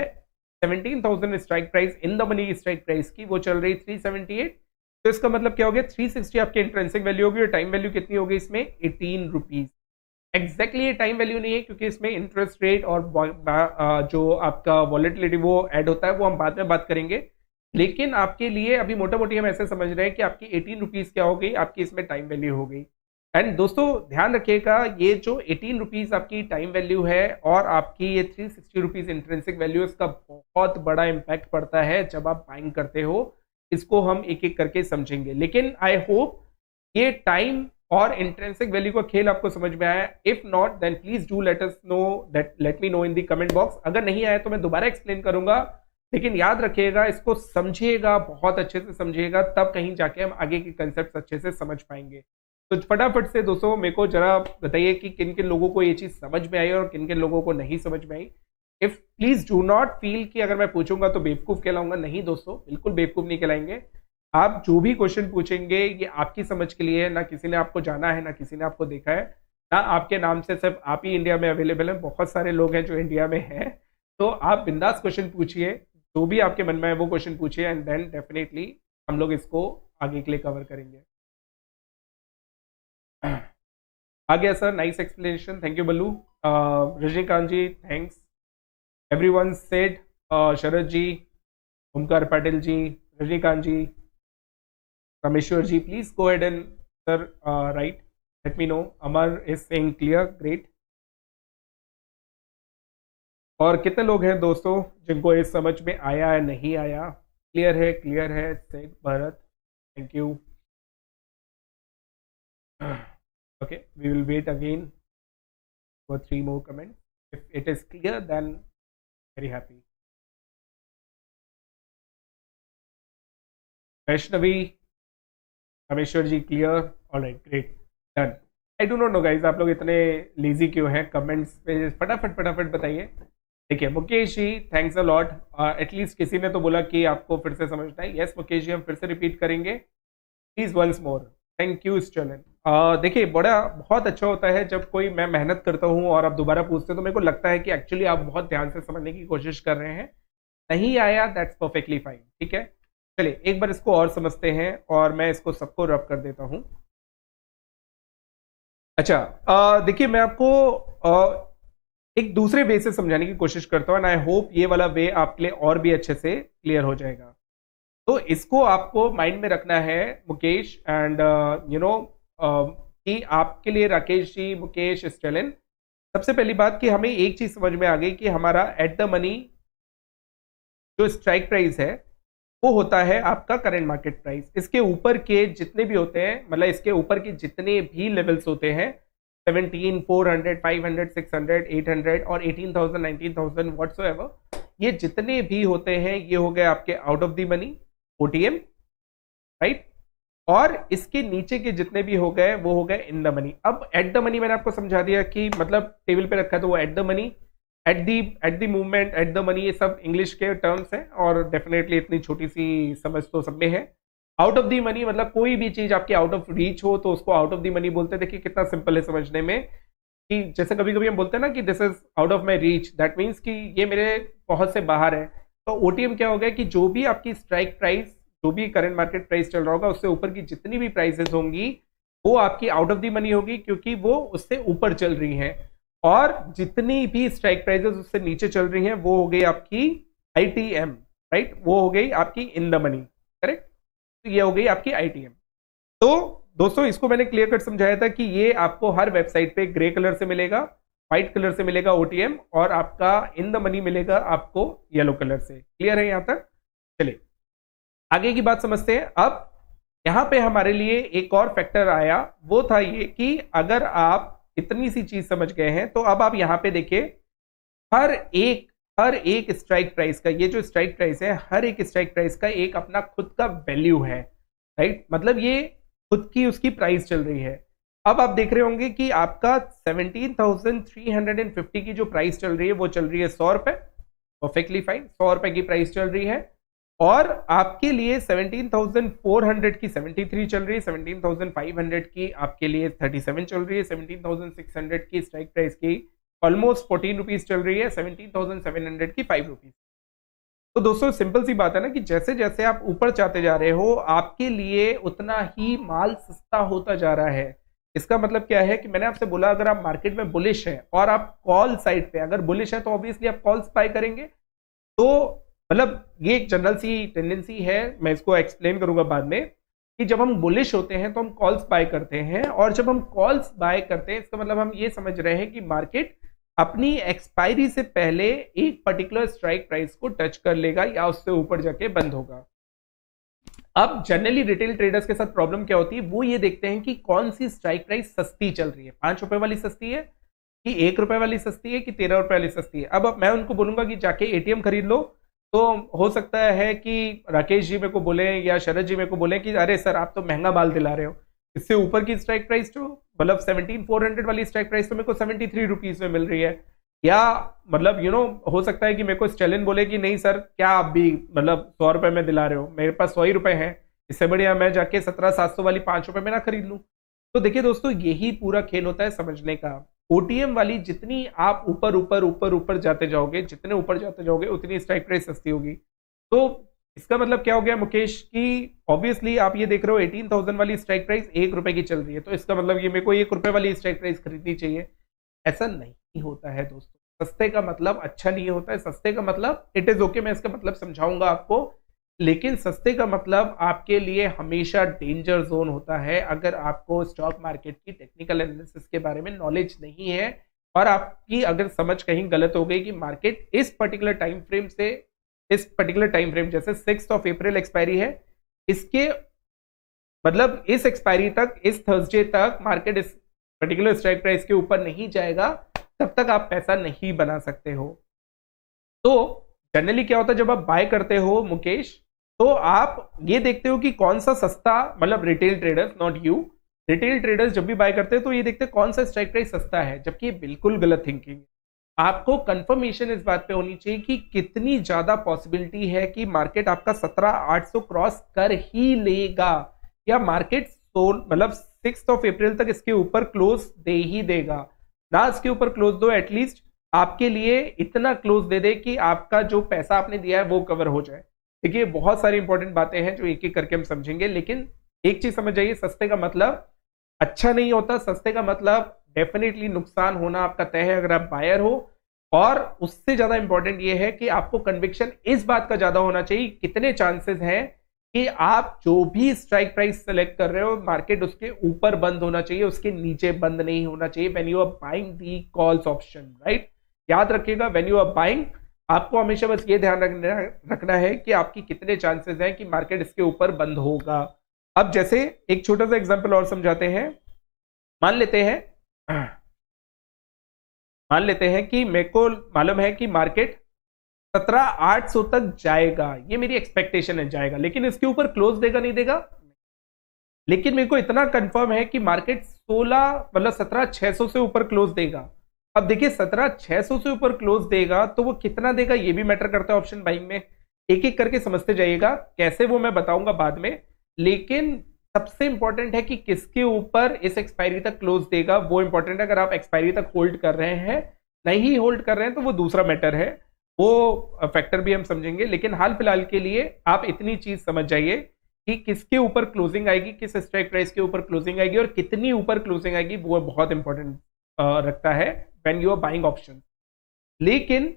17,000 strike price in the money strike price की, वो चल रही 378। तो इसका मतलब क्या हो गया? 360 आपकी इंट्रेंसिक वैल्यू होगी और टाइम वैल्यू कितनी होगी इसमें? 18 रुपीज। एग्जैक्टली ये टाइम वैल्यू नहीं है, क्योंकि इसमें इंटरेस्ट रेट और जो आपका वॉलेटिलिटी वो ऐड होता है, वो हम बाद में बात करेंगे। लेकिन आपके लिए अभी मोटा मोटी हम ऐसे समझ रहे हैं कि आपकी 18 रुपीज़ क्या हो गई? आपकी इसमें टाइम वैल्यू हो गई। एंड दोस्तों ध्यान रखिएगा, ये जो 18 रुपीज़ आपकी टाइम वैल्यू है और आपकी ये 360 रुपीज़ इंट्रेंसिक वैल्यू, इसका बहुत बड़ा इम्पैक्ट पड़ता है जब आप बाइंग करते हो। इसको हम एक एक करके समझेंगे, लेकिन आई होप ये टाइम और इंट्रेंसिक वैल्यू का खेल आपको समझ में आया। If not then please do let us know, that let me know in the comment box. अगर नहीं आया तो मैं दोबारा एक्सप्लेन करूंगा, लेकिन याद रखिएगा, इसको समझिएगा, बहुत अच्छे से समझिएगा, तब कहीं जाके हम आगे के कंसेप्ट अच्छे से समझ पाएंगे। तो फटाफट से दोस्तों मेरे को जरा बताइए कि किन किन लोगों को ये चीज़ समझ में आई और किन किन लोगों को नहीं समझ में आई। If please do not feel कि अगर मैं पूछूंगा तो बेवकूफ़ कहलाऊंगा, नहीं दोस्तों, बिल्कुल बेवकूफ़ नहीं कहलाएंगे। आप जो भी क्वेश्चन पूछेंगे ये आपकी समझ के लिए है, ना किसी ने आपको जाना है, ना किसी ने आपको देखा है, ना आपके नाम से सिर्फ आप ही इंडिया में अवेलेबल हैं, बहुत सारे लोग हैं जो इंडिया में हैं। तो आप बिंदास क्वेश्चन पूछिए, जो भी आपके मन में है वो क्वेश्चन पूछिए, एंड देन डेफिनेटली हम लोग इसको आगे के लिए कवर करेंगे। आ गया sir, nice explanation, thank you Ballu. Rajinikanth ji thanks, everyone said, Sharad ji, Omkar Patil ji, Rajinikanth ji, Rameshwar ji, please go ahead and sir write. Let me know. Amar is saying clear, great. और कितने लोग हैं दोस्तों जिनको ये समझ में आया है, नहीं आया? क्लियर है, क्लियर है, said Bharat, thank you. Okay, we will wait again for 3 more comments. If it is clear, then very happy. Vaishnavi, Rameshwar ji clear, alright, great, done. I do not know guys, आप लोग इतने लेजी क्यों हैं? Comments पे फटाफट फटाफट बताइए। देखिए Mukesh ji thanks a lot, at least किसी ने तो बोला कि आपको फिर से समझना है। यस मुकेश जी, हम फिर से रिपीट करेंगे, please once more, thank you स्टलन। देखिए बड़ा बहुत अच्छा होता है जब कोई मैं मेहनत करता हूँ और आप दोबारा पूछते हो, तो मेरे को लगता है कि एक्चुअली आप बहुत ध्यान से समझने की कोशिश कर रहे हैं। नहीं आया, दैट्स परफेक्टली फाइन, ठीक है। चलिए एक बार इसको और समझते हैं, और मैं इसको सबको रब कर देता हूं। अच्छा, देखिए मैं आपको एक दूसरे वे से समझाने की कोशिश करता हूं, एंड आई होप ये वाला वे आपके लिए और भी अच्छे से क्लियर हो जाएगा। तो इसको आपको माइंड में रखना है मुकेश, एंड यू नो कि आपके लिए राकेश जी, मुकेश, स्टेलिन, सबसे पहली बात कि हमें एक चीज समझ में आ गई कि हमारा एट द मनी जो स्ट्राइक प्राइस है वो होता है आपका करंट मार्केट प्राइस। इसके ऊपर के जितने भी होते हैं, मतलब इसके ऊपर के जितने भी लेवल्स होते हैं, 17, 400, 500, 600, 800 और 18,000, 19,000 व्हाटसोएवर, ये जितने भी होते हैं ये हो गए आपके out of the money, OTM, right. और इसके नीचे के जितने भी हो गए वो हो गए इन द मनी। अब एट द मनी मैंने आपको समझा दिया कि मतलब टेबल पे रखा तो वो eight the money, at the movement, eight the money, ये सब इंग्लिश के टर्म्स हैं, और डेफिनेटली इतनी छोटी सी समझ तो सब में है। आउट ऑफ द मनी मतलब कोई भी चीज आपकी आउट ऑफ रीच हो तो उसको आउट ऑफ द मनी बोलते हैं। देखिए कितना सिंपल है समझने में, कि जैसे कभी कभी हम बोलते हैं ना कि this is out of my reach, that means कि ये मेरे बहुत से बाहर है। तो ओटीएम क्या हो गया कि जो भी आपकी स्ट्राइक प्राइस, जो भी करंट मार्केट प्राइस चल रहा होगा, उससे ऊपर की जितनी भी प्राइसेस होंगी वो आपकी आउट ऑफ द मनी होगी, क्योंकि वो उससे ऊपर चल रही हैं। और जितनी भी स्ट्राइक प्राइसेस उससे नीचे चल रही हैं वो हो गई आपकी ITM, राइट, वो हो गई आपकी इन द मनी, करेक्ट। तो ये हो गई आपकी ITM। तो दोस्तों इसको मैंने क्लियर कट समझाया था कि ये आपको हर वेबसाइट पे ग्रे कलर से मिलेगा, व्हाइट कलर से मिलेगा OTM, और आपका इन द मनी मिलेगा आपको येलो कलर से। क्लियर है यहाँ तक? चलिए आगे की बात समझते हैं। अब यहाँ पे हमारे लिए एक और फैक्टर आया, वो था ये कि अगर आप इतनी सी चीज समझ गए हैं तो अब आप यहाँ पे देखिए हर एक स्ट्राइक प्राइस का, ये जो स्ट्राइक प्राइस है, हर एक स्ट्राइक प्राइस का एक अपना खुद का वैल्यू है, राइट, मतलब ये खुद की उसकी प्राइस चल रही है। अब आप देख रहे होंगे कि आपका 17,350 की जो प्राइस चल रही है वो चल रही है 100 रुपए, परफेक्टली फाइन, 100 रुपए की प्राइस चल रही है। और आपके लिए 17,400 की 73 चल रही है, 17,500 की आपके लिए 37 चल रही है, 17,600 की स्ट्राइक प्राइस की ऑलमोस्ट 14 रुपीज चल रही है, 17,700 की 5 रुपीज। तो दोस्तों सिंपल सी बात है ना कि जैसे जैसे आप ऊपर जाते जा रहे हो आपके लिए उतना ही माल सस्ता होता जा रहा है। इसका मतलब क्या है कि मैंने आपसे बोला अगर आप मार्केट में बुलिश है और आप कॉल साइड पे अगर बुलिश है तो ऑब्वियसली आप कॉल्स बाय करेंगे। तो मतलब ये एक जनरल सी टेंडेंसी है, मैं इसको एक्सप्लेन करूंगा बाद में, कि जब हम बुलिश होते हैं तो हम कॉल्स बाय करते हैं, और जब हम कॉल्स बाय करते हैं इसका मतलब हम ये समझ रहे हैं कि मार्केट अपनी एक्सपायरी से पहले एक पर्टिकुलर स्ट्राइक प्राइस को टच कर लेगा या उससे ऊपर जाके बंद होगा। अब जनरली रिटेल ट्रेडर्स के साथ प्रॉब्लम क्या होती है, वो ये देखते हैं कि कौन सी स्ट्राइक प्राइस सस्ती चल रही है, 5 रुपए वाली सस्ती है कि 1 रुपए वाली सस्ती है कि 13 रुपए वाली सस्ती है। अब मैं उनको बोलूंगा कि जाके ATM खरीद लो, तो हो सकता है कि राकेश जी मेरे को बोले या शरद जी मेरे को बोले कि अरे सर आप तो महंगा माल दिला रहे हो, इससे ऊपर की स्ट्राइक प्राइस तो मतलब 17,400 वाली स्ट्राइक प्राइस तो मेरे को 73 रुपीज में मिल रही है। या मतलब हो सकता है कि मेरे को स्टेलिन बोले कि नहीं सर क्या आप भी मतलब 100 रुपए में दिला रहे हो, मेरे पास 100 ही रुपए हैं, इससे बढ़िया मैं जाके 17,700 वाली 5 रुपए में ना खरीद लूँ। तो देखिए दोस्तों यही पूरा खेल होता है समझने का। OTM वाली जितनी आप ऊपर ऊपर ऊपर ऊपर जाते जाओगे, जितने ऊपर जाते जाओगे उतनी स्ट्राइक प्राइस सस्ती होगी। तो इसका मतलब क्या हो गया मुकेश कि ऑब्वियसली आप ये देख रहे हो 18,000 वाली स्ट्राइक प्राइस 1 रुपए की चल रही है, तो इसका मतलब ये मेरे को 1 रुपए वाली स्ट्राइक प्राइस खरीदनी चाहिए। ऐसा नहीं होता है दोस्तों, सस्ते का मतलब अच्छा नहीं होता है, सस्ते का मतलब इट इज ओके, मैं इसका मतलब समझाऊंगा आपको, लेकिन सस्ते का मतलब आपके लिए हमेशा डेंजर जोन होता है अगर आपको स्टॉक मार्केट की टेक्निकल एनालिसिस के बारे में नॉलेज नहीं है और आपकी अगर समझ कहीं गलत हो गई कि मार्केट इस पर्टिकुलर टाइम फ्रेम से, इस पर्टिकुलर टाइम फ्रेम जैसे 6 अप्रैल एक्सपायरी है, इसके मतलब इस एक्सपायरी तक, इस थर्सडे तक मार्केट इस पर्टिकुलर स्ट्राइक प्राइस के ऊपर नहीं जाएगा, तब तक आप पैसा नहीं बना सकते हो। तो जनरली क्या होता है जब आप बाय करते हो मुकेश, तो आप ये देखते हो कि कौन सा सस्ता, मतलब retail traders, not you, retail traders जब भी बाय करते हैं तो ये देखते हैं कौन सा स्ट्राइक प्राइस सस्ता है, जबकि ये बिल्कुल गलत थिंकिंग है। आपको कंफर्मेशन इस बात पे होनी चाहिए कि कितनी ज्यादा पॉसिबिलिटी है कि मार्केट आपका 17,800 क्रॉस कर ही लेगा, या मार्केट मतलब 6 अप्रैल तक इसके ऊपर क्लोज दे ही देगा। ना इसके ऊपर क्लोज दो, एटलीस्ट आपके लिए इतना क्लोज दे दे कि आपका जो पैसा आपने दिया है वो कवर हो जाए। देखिए बहुत सारी इंपॉर्टेंट बातें हैं जो एक एक करके हम समझेंगे, लेकिन एक चीज समझ जाइए, सस्ते का मतलब अच्छा नहीं होता, सस्ते का मतलब डेफिनेटली नुकसान होना आपका तय है अगर आप बायर हो। और उससे ज्यादा इंपॉर्टेंट ये है कि आपको कन्विक्शन इस बात का ज्यादा होना चाहिए कितने चांसेस हैं कि आप जो भी स्ट्राइक प्राइस सेलेक्ट कर रहे हो मार्केट उसके ऊपर बंद होना चाहिए, उसके नीचे बंद नहीं होना चाहिए when you are buying the calls option, right. याद रखिएगा व्हेन यू आर बाइंग आपको हमेशा बस ये ध्यान रखना है कि आपकी कितने चांसेस हैं कि मार्केट इसके ऊपर बंद होगा। अब जैसे एक छोटा सा एग्जांपल और समझाते हैं, मान लेते हैं कि मेरे को मालूम है कि मार्केट 17,800 तक जाएगा, ये मेरी एक्सपेक्टेशन है जाएगा, लेकिन इसके ऊपर क्लोज देगा नहीं देगा, लेकिन मेरे को इतना कंफर्म है कि मार्केट 17,600 से ऊपर क्लोज देगा। अब देखिए 17,600 से ऊपर क्लोज देगा तो वो कितना देगा ये भी मैटर करता है ऑप्शन बाइंग में। एक एक करके समझते जाइएगा, कैसे वो मैं बताऊंगा बाद में, लेकिन सबसे इंपॉर्टेंट है कि किसके ऊपर इस एक्सपायरी तक क्लोज देगा वो इंपॉर्टेंट है। अगर आप एक्सपायरी तक होल्ड कर रहे हैं, नहीं होल्ड कर रहे हैं तो वो दूसरा मैटर है, वो फैक्टर भी हम समझेंगे, लेकिन हाल फिलहाल के लिए आप इतनी चीज समझ जाइए कि किसके ऊपर क्लोजिंग आएगी, किस स्ट्राइक प्राइस के ऊपर क्लोजिंग आएगी और कितनी ऊपर क्लोजिंग आएगी, वो बहुत इंपॉर्टेंट रखता है when you are buying option. लेकिन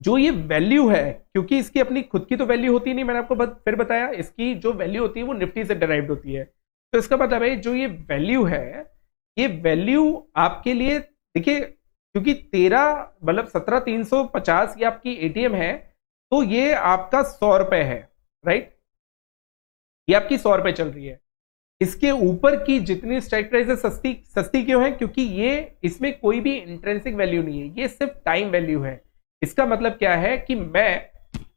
जो ये वैल्यू है, क्योंकि इसकी अपनी खुद की तो वैल्यू होती नहीं, मैंने आपको फिर बताया, इसकी जो वैल्यू होती है वो निफ्टी से डिराइव्ड होती है। तो इसका मतलब है जो ये वैल्यू है, ये वैल्यू आपके लिए, देखिए क्योंकि 13 मतलब 17,350 ये आपकी एटीएम है, तो ये आपका 100 रुपए है, राइट, ये आपकी 100 रुपए चल रही है। इसके ऊपर की जितनी स्ट्राइक प्राइस है सस्ती सस्ती क्यों है? क्योंकि ये इसमें कोई भी इंट्रिंसिक वैल्यू नहीं है, ये सिर्फ टाइम वैल्यू है। इसका मतलब क्या है कि मैं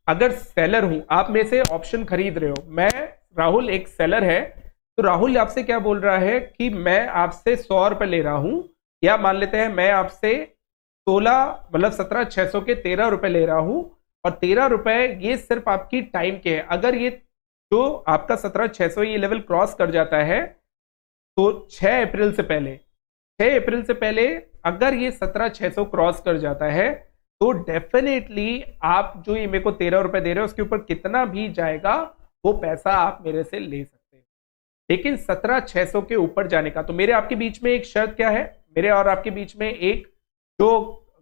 अगर सेलर हूं, आप में से ऑप्शन खरीद रहे हो, मैं राहुल एक सेलर है, तो राहुल आपसे क्या बोल रहा है कि मैं आपसे 100 रुपए ले रहा हूं, या मान लेते हैं मैं आपसे 16 मतलब 17,600 के 13 रुपए ले रहा हूं, और 13 रुपए ये सिर्फ आपकी टाइम के है। अगर ये जो आपका 17,600 ये लेवल क्रॉस कर जाता है, तो 6 अप्रैल से पहले, 6 अप्रैल से पहले अगर ये 17,600 क्रॉस कर जाता है, तो डेफिनेटली आप जो ये मेरे को 13 रुपए दे रहे हो उसके ऊपर कितना भी जाएगा वो पैसा आप मेरे से ले सकते हैं। लेकिन 17,600 के ऊपर जाने का, तो मेरे आपके बीच में एक शर्त क्या है, मेरे और आपके बीच में एक जो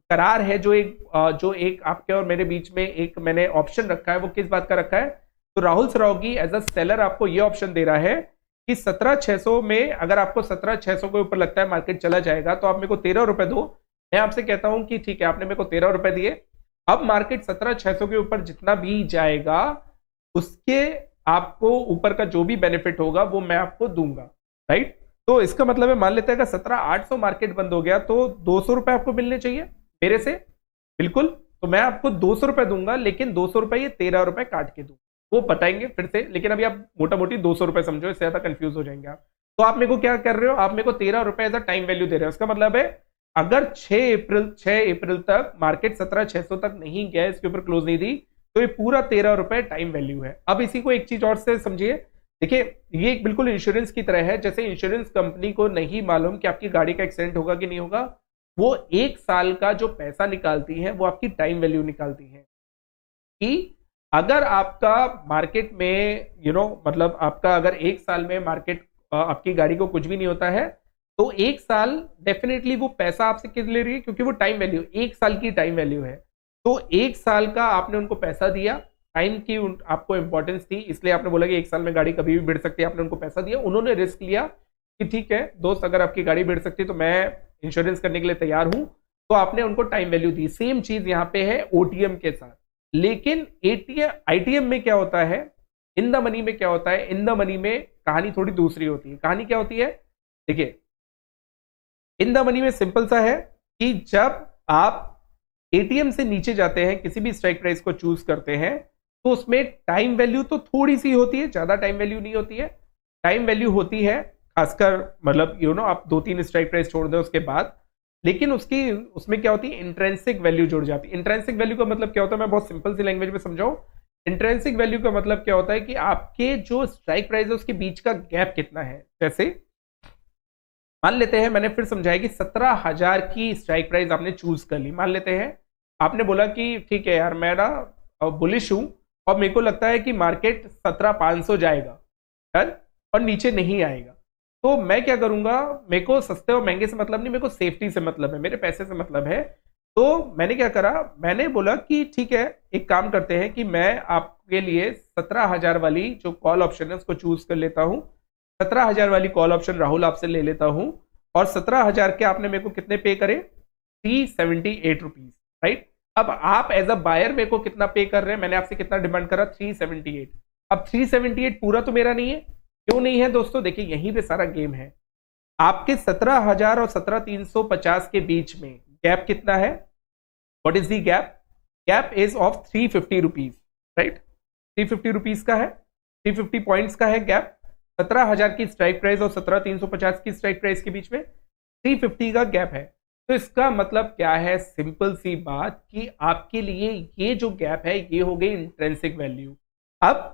करार है, जो एक आपके और मेरे बीच में एक मैंने ऑप्शन रखा है, वो किस बात का रखा है? तो Rahul Saraogi as a seller आपको ये ऑप्शन दे रहा है कि 17,600 में अगर आपको 17,600 के ऊपर लगता है मार्केट चला जाएगा, तो आप मेरे को 13 रुपए दो। मैं आपसे कहता हूं कि ठीक है, आपने मेरे को 13 रुपए दिए, अब मार्केट 17,600 के ऊपर जितना भी जाएगा उसके आपको ऊपर का जो भी बेनिफिट होगा वो मैं आपको दूंगा, राइट। तो इसका मतलब है, मान लेते हैं अगर 17,800 मार्केट बंद हो गया तो 200 रुपए आपको मिलने चाहिए मेरे से, बिल्कुल। तो मैं आपको 200 रुपए दूंगा, लेकिन 200 रुपए ये 13 रुपए काट के दूंगा, वो बताएंगे फिर से, लेकिन अभी आप मोटा मोटी 200 रुपए समझो, इससे ज्यादा कंफ्यूज हो जाएंगे आप। तो आप मेरे को क्या कर रहे हो, आप मेरे को 13 रुपए एज अ टाइम वैल्यू दे रहे हो। इसका मतलब है अगर 6 अप्रैल तक मार्केट 17,600 तक नहीं गया, इसके ऊपर क्लोज नहीं दी, तो ये पूरा 13 रुपए टाइम वैल्यू है। अब इसी को एक चीज और से समझिए, देखिए ये एक बिल्कुल इंश्योरेंस की तरह है। जैसे इंश्योरेंस कंपनी को नहीं मालूम कि आपकी गाड़ी का एक्सीडेंट होगा कि नहीं होगा, वो 1 साल का जो पैसा निकालती है वो आपकी टाइम वैल्यू निकालती है कि अगर आपका मार्केट में मतलब आपका अगर 1 साल में मार्केट आपकी गाड़ी को कुछ भी नहीं होता है, तो 1 साल डेफिनेटली वो पैसा आपसे किस ले रही है, क्योंकि वो टाइम वैल्यू 1 साल की टाइम वैल्यू है। तो 1 साल का आपने उनको पैसा दिया, टाइम की आपको इंपॉर्टेंस थी, इसलिए आपने बोला कि 1 साल में गाड़ी कभी भी भिड़ सकती है, आपने उनको पैसा दिया, उन्होंने रिस्क लिया कि ठीक है दोस्त, अगर आपकी गाड़ी भिड़ सकती है तो मैं इंश्योरेंस करने के लिए तैयार हूं, तो आपने उनको टाइम वैल्यू दी। सेम चीज यहाँ पे है ओटीएम के साथ। लेकिन एटीएम आईटीएम में क्या होता है, इन द मनी में क्या होता है, इन द मनी में कहानी थोड़ी दूसरी होती है। कहानी क्या होती है, देखिए इन द मनी में सिंपल सा है कि जब आप एटीएम से नीचे जाते हैं, किसी भी स्ट्राइक प्राइस को चूज करते हैं, तो उसमें टाइम वैल्यू तो थोड़ी सी होती है, ज्यादा टाइम वैल्यू नहीं होती है। टाइम वैल्यू होती है खासकर मतलब आप 2-3 स्ट्राइक प्राइस छोड़ दें उसके बाद, लेकिन उसमें क्या होती है, इंट्रेंसिक वैल्यू जुड़ जाती है। इंट्रेंसिक वैल्यू का मतलब क्या होता है, मैं बहुत सिंपल सी लैंग्वेज में समझाऊं। इंट्रेंसिक वैल्यू का मतलब क्या होता है कि आपके जो स्ट्राइक प्राइस है उसके बीच का गैप कितना है। जैसे मान लेते हैं, मैंने फिर समझाया कि 17,000 की स्ट्राइक प्राइस आपने चूज कर ली। मान लेते हैं आपने बोला कि ठीक है यार, मैं ना बुलिश हूं और मेरे को लगता है कि मार्केट 17,500 जाएगा और नीचे नहीं आएगा, तो मैं क्या करूंगा, मेरे को सस्ते और महंगे से मतलब नहीं, मेरे को सेफ्टी से मतलब है, मेरे पैसे से मतलब है। तो मैंने क्या करा, मैंने बोला कि ठीक है एक काम करते हैं कि मैं आपके लिए 17,000 वाली जो कॉल ऑप्शन है उसको चूज कर लेता हूं। 17,000 वाली कॉल ऑप्शन राहुल आपसे ले लेता हूं, और 17,000 के आपने मेरे को कितने पे करे, 378 रुपीज, राइट। अब आप एज अ बायर मेरे को कितना पे कर रहे हैं, मैंने आपसे कितना डिमांड करा, 378। अब 378 पूरा तो मेरा नहीं है, क्यों नहीं है दोस्तों, देखिए यहीं पे सारा गेम है। आपके 17,000 और 17,350 के बीच में गैप कितना है, what is the gap, gap is of 350 rupees, right. 350 rupees का है, 350 पॉइंट्स का है गैप। 17,000 की स्ट्राइक प्राइस और 17,350 की स्ट्राइक प्राइस के बीच में 350 का गैप है। तो इसका मतलब क्या है, सिंपल सी बात कि आपके लिए ये जो गैप है ये हो गई इंट्रिंसिक वैल्यू। अब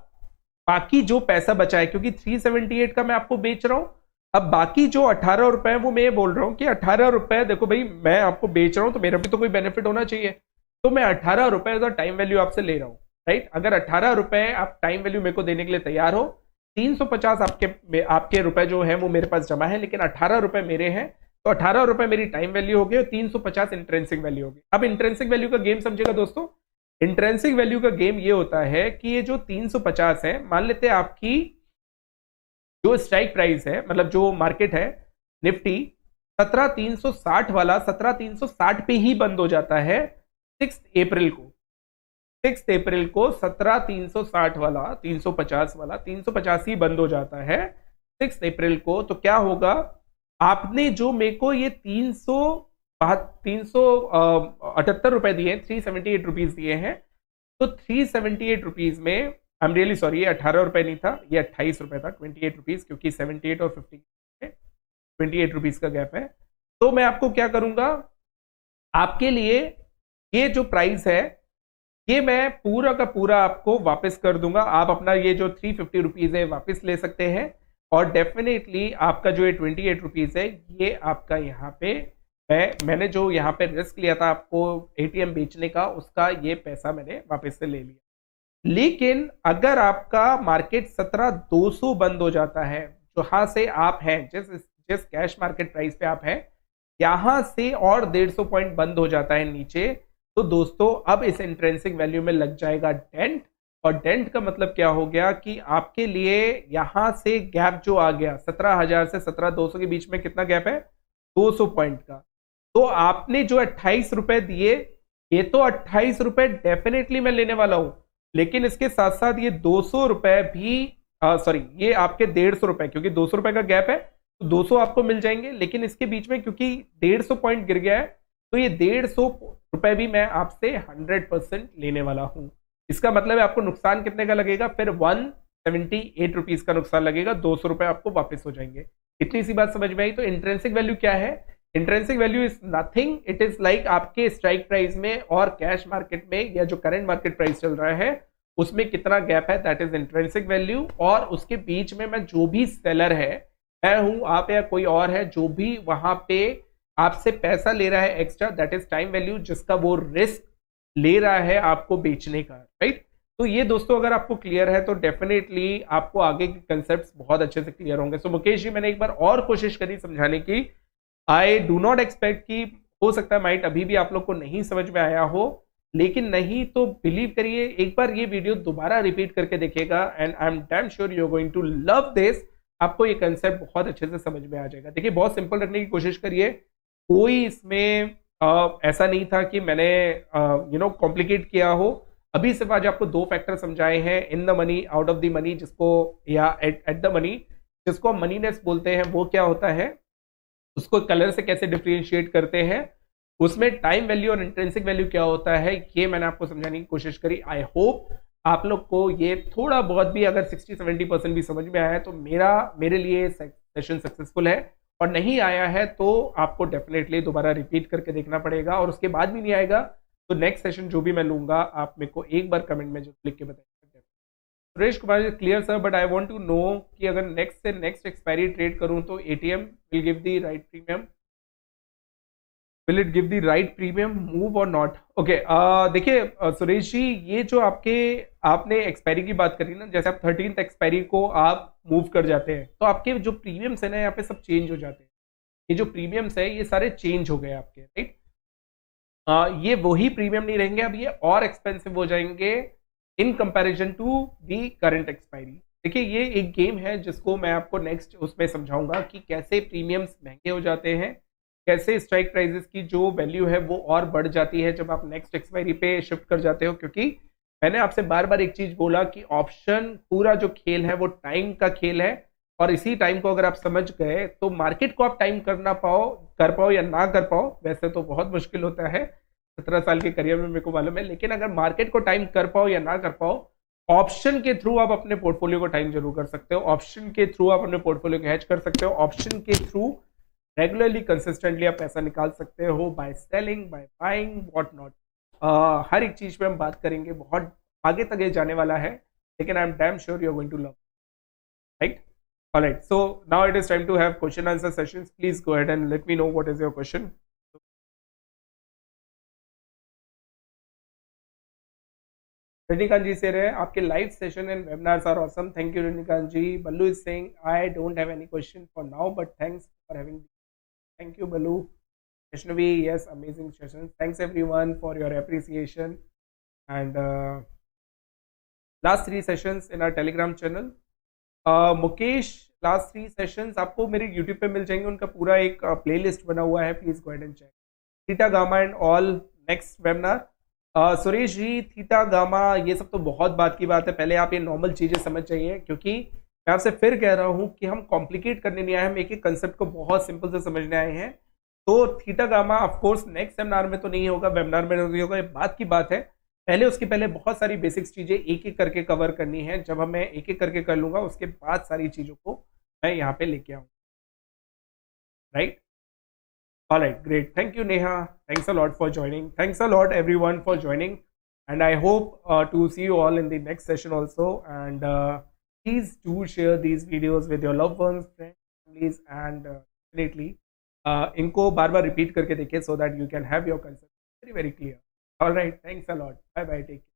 बाकी जो पैसा बचा है, क्योंकि 378 का मैं आपको बेच रहा हूं, अब बाकी जो 18 रुपए है वो मैं ये बोल रहा हूं कि 18 रुपए, देखो भाई मैं आपको बेच रहा हूं तो मेरा भी तो कोई बेनिफिट होना चाहिए, तो मैं 18 रुपए एज अ टाइम वैल्यू आपसे ले रहा हूं, राइट। अगर 18 रुपए आप टाइम वैल्यू मेरे को देने के लिए तैयार हो, 350 आपके रुपए जो है वो मेरे पास जमा है, लेकिन 18 रुपए मेरे हैं, तो 18 रुपए मेरी टाइम वैल्यू हो गई और 350 इंट्रेंसिक वैल्यू हो गई। अब इंट्रेंसिक वैल्यू का गेम समझेगा दोस्तों। इंट्रेंसिक वैल्यू का गेम ये होता है कि ये जो 350 है, मान लेते हैं आपकी जो स्ट्राइक प्राइस है, मतलब जो मार्केट है निफ्टी 17,360 वाला 17,360 पे ही बंद हो जाता है 6 अप्रैल को। 6 अप्रैल को 17,360 वाला 350 वाला 350 ही बंद हो जाता है 6 अप्रैल को। तो क्या होगा, आपने जो मेरे को ये 378 रुपए दिए, 378 रुपीज दिए हैं, तो 378 रुपीज में, आई एम रियली सॉरी, ये 18 रुपए नहीं था, ये 28 रुपए था, 28 रुपीज, क्योंकि 78 और 50 28 रुपीज का गैप है। तो मैं आपको क्या करूंगा, आपके लिए ये जो प्राइस है ये मैं पूरा का पूरा आपको वापस कर दूंगा। आप अपना ये जो 350 रुपीज है वापस ले सकते हैं, और डेफिनेटली आपका जो ये 28 रुपीज है ये आपका यहाँ पे मैंने जो यहाँ पे रिस्क लिया था आपको एटीएम बेचने का, उसका ये पैसा मैंने वापस से ले लिया। लेकिन अगर आपका मार्केट 17,200 बंद हो जाता है, जहां से आप हैं, जिस कैश मार्केट प्राइस पे आप हैं, यहां से और 150 पॉइंट बंद हो जाता है नीचे, तो दोस्तों अब इस इंट्रेंसिक वैल्यू में लग जाएगा डेंट। और डेंट का मतलब क्या हो गया कि आपके लिए यहां से गैप जो आ गया 17,000 से 17,200 के बीच में कितना गैप है, 200 पॉइंट का। तो आपने जो 28 रुपए दिए, ये तो 28 रुपए डेफिनेटली मैं लेने वाला हूं, लेकिन इसके साथ साथ ये 200 रुपए भी, सॉरी, ये आपके 150 रुपए, क्योंकि 200 रुपए का गैप है तो 200 आपको मिल जाएंगे, लेकिन इसके बीच में क्योंकि 150 पॉइंट गिर गया है, तो ये 150 रुपए भी मैं आपसे 100% लेने वाला हूं। इसका मतलब है आपको नुकसान कितने का लगेगा, फिर 178 रुपीज का नुकसान लगेगा, 200 रुपए आपको वापस हो जाएंगे। इतनी सी बात समझ में आई। तो इंट्रेंसिक वैल्यू क्या है, intrinsic value is nothing, it is like आपके स्ट्राइक प्राइस में और कैश मार्केट में या जो करंट मार्केट प्राइस चल रहा है उसमें कितना गैप है, दैट इज इंट्रेंसिक वैल्यू। और उसके बीच में मैं जो भी सेलर है, मैं हूं, आप या कोई और है, जो भी वहां पे आपसे पैसा ले रहा है extra, that is time value, जिसका वो रिस्क ले रहा है आपको बेचने का, राइट। तो ये दोस्तों अगर आपको क्लियर है तो डेफिनेटली आपको आगे के कंसेप्ट बहुत अच्छे से क्लियर होंगे। सो मुकेश जी, मैंने एक बार और कोशिश करी समझाने की। आई डू नॉट एक्सपेक्ट कि हो सकता है माइट अभी भी आप लोग को नहीं समझ में आया हो, लेकिन नहीं तो बिलीव करिए, एक बार ये वीडियो दोबारा रिपीट करके देखिएगा and I am damn sure you are going to love this. आपको ये कंसेप्ट बहुत अच्छे से समझ में आ जाएगा। देखिए, बहुत सिंपल रखने की कोशिश करिए, कोई इसमें ऐसा नहीं था कि मैंने कॉम्प्लिकेट किया हो। अभी सिर्फ आज आपको दो फैक्टर समझाए हैं, इन the money, out of the money, जिसको या एट द मनी, जिसको हम मनीनेस बोलते हैं, वो क्या होता है, उसको कलर से कैसे डिफ्रेंशिएट करते हैं, उसमें टाइम वैल्यू और इंट्रिंसिक वैल्यू क्या होता है, ये मैंने आपको समझाने की कोशिश करी। आई होप आप लोग को ये थोड़ा बहुत भी, अगर 60-70% भी समझ में आया है तो मेरे लिए सेशन सक्सेसफुल है, और नहीं आया है तो आपको डेफिनेटली दोबारा रिपीट करके देखना पड़ेगा, और उसके बाद भी नहीं आएगा तो नेक्स्ट सेशन जो भी मैं लूंगा आप मेरे को एक बार कमेंट में जो लिख के बताइए। Suresh Kumar, clear sir, but I want to know कि अगर नेक्स्ट से नेक्स्ट एक्सपायरी ट्रेड करूं तो ATM will give the right premium, will it give the right premium move और नॉट? ओके, देखिए सुरेश जी, ये जो आपने एक्सपायरी की बात करी ना, जैसे आप 13th एक्सपायरी को आप मूव कर जाते हैं तो आपके जो प्रीमियम्स है ना यहाँ पे सब चेंज हो जाते हैं। ये जो प्रीमियम्स है ये सारे चेंज हो गए आपके, राइट। ये वही प्रीमियम नहीं रहेंगे, अब ये और एक्सपेंसिव हो जाएंगे in comparison to the current expiry. देखिए, ये एक गेम है जिसको मैं आपको नेक्स्ट उसमें समझाऊंगा कि कैसे प्रीमियम्स महंगे हो जाते हैं, कैसे स्ट्राइक प्राइजेस की जो वैल्यू है वो और बढ़ जाती है जब आप नेक्स्ट एक्सपायरी पे शिफ्ट कर जाते हो। क्योंकि मैंने आपसे बार बार एक चीज बोला कि ऑप्शन पूरा जो खेल है वो टाइम का खेल है, और इसी टाइम को अगर आप समझ गए तो मार्केट को आप टाइम कर पाओ या ना कर पाओ, वैसे तो बहुत मुश्किल होता है, 17 साल के करियर में मेरे को मालूम है, लेकिन अगर मार्केट को टाइम कर पाओ या ना कर पाओ, ऑप्शन के थ्रू आप अपने पोर्टफोलियो को टाइम जरूर कर सकते हो, ऑप्शन के थ्रू आप अपने पोर्टफोलियो को हैच कर सकते हो, ऑप्शन के थ्रू रेगुलरली कंसिस्टेंटली आप पैसा निकाल सकते हो, by selling, by buying, what not. हर एक चीज पे हम बात करेंगे, बहुत आगे तक ये जाने वाला है, लेकिन I am damn sure you are going to love, right. Alright, so now it is time to have question answer sessions. Please go ahead and let me know what is your question. Rajnikant ji say रहे हैं, आपके live session and webinars are awesome. Thank you, Rajnikant ji. Ballu is saying I don't have any question for now, but thanks for having. Thank you, Balu. Vaishnavi, yes, amazing session. Thanks everyone for your appreciation. And last 3 sessions in our Telegram channel. Mukesh, last 3 sessions आपको मेरे YouTube पे मिल जाएंगे, उनका पूरा एक playlist बना हुआ है, please go and check. Theta gamma and all next webinar. Suresh ji, theta gamma ये सब तो बहुत बात की बात है, पहले आप ये नॉर्मल चीजें समझ जाइए, क्योंकि मैं आपसे फिर कह रहा हूँ कि हम कॉम्प्लिकेट करने नहीं आए, हम एक एक कंसेप्ट को बहुत सिंपल से समझने आए हैं. तो theta gamma of course next seminar में तो नहीं होगा, वेबिनार में नहीं होगा, ये बात की बात है. पहले उसके पहले बहुत सारी बेसिक्स चीजें एक एक करके कवर करनी है. जब हम मैं एक एक करके कर लूंगा, उसके बाद सारी चीजों को मैं यहाँ पे लेके आऊँ. Right, alright, great. Thank you Neha, thanks a lot for joining, thanks a lot everyone for joining, and I hope to see you all in the next session also. And please do share these videos with your loved ones, friends, families, and definitely इनको बार बार repeat करके देखिए, so that you can have your concept very very clear. All right, thanks a lot. Bye bye, take care.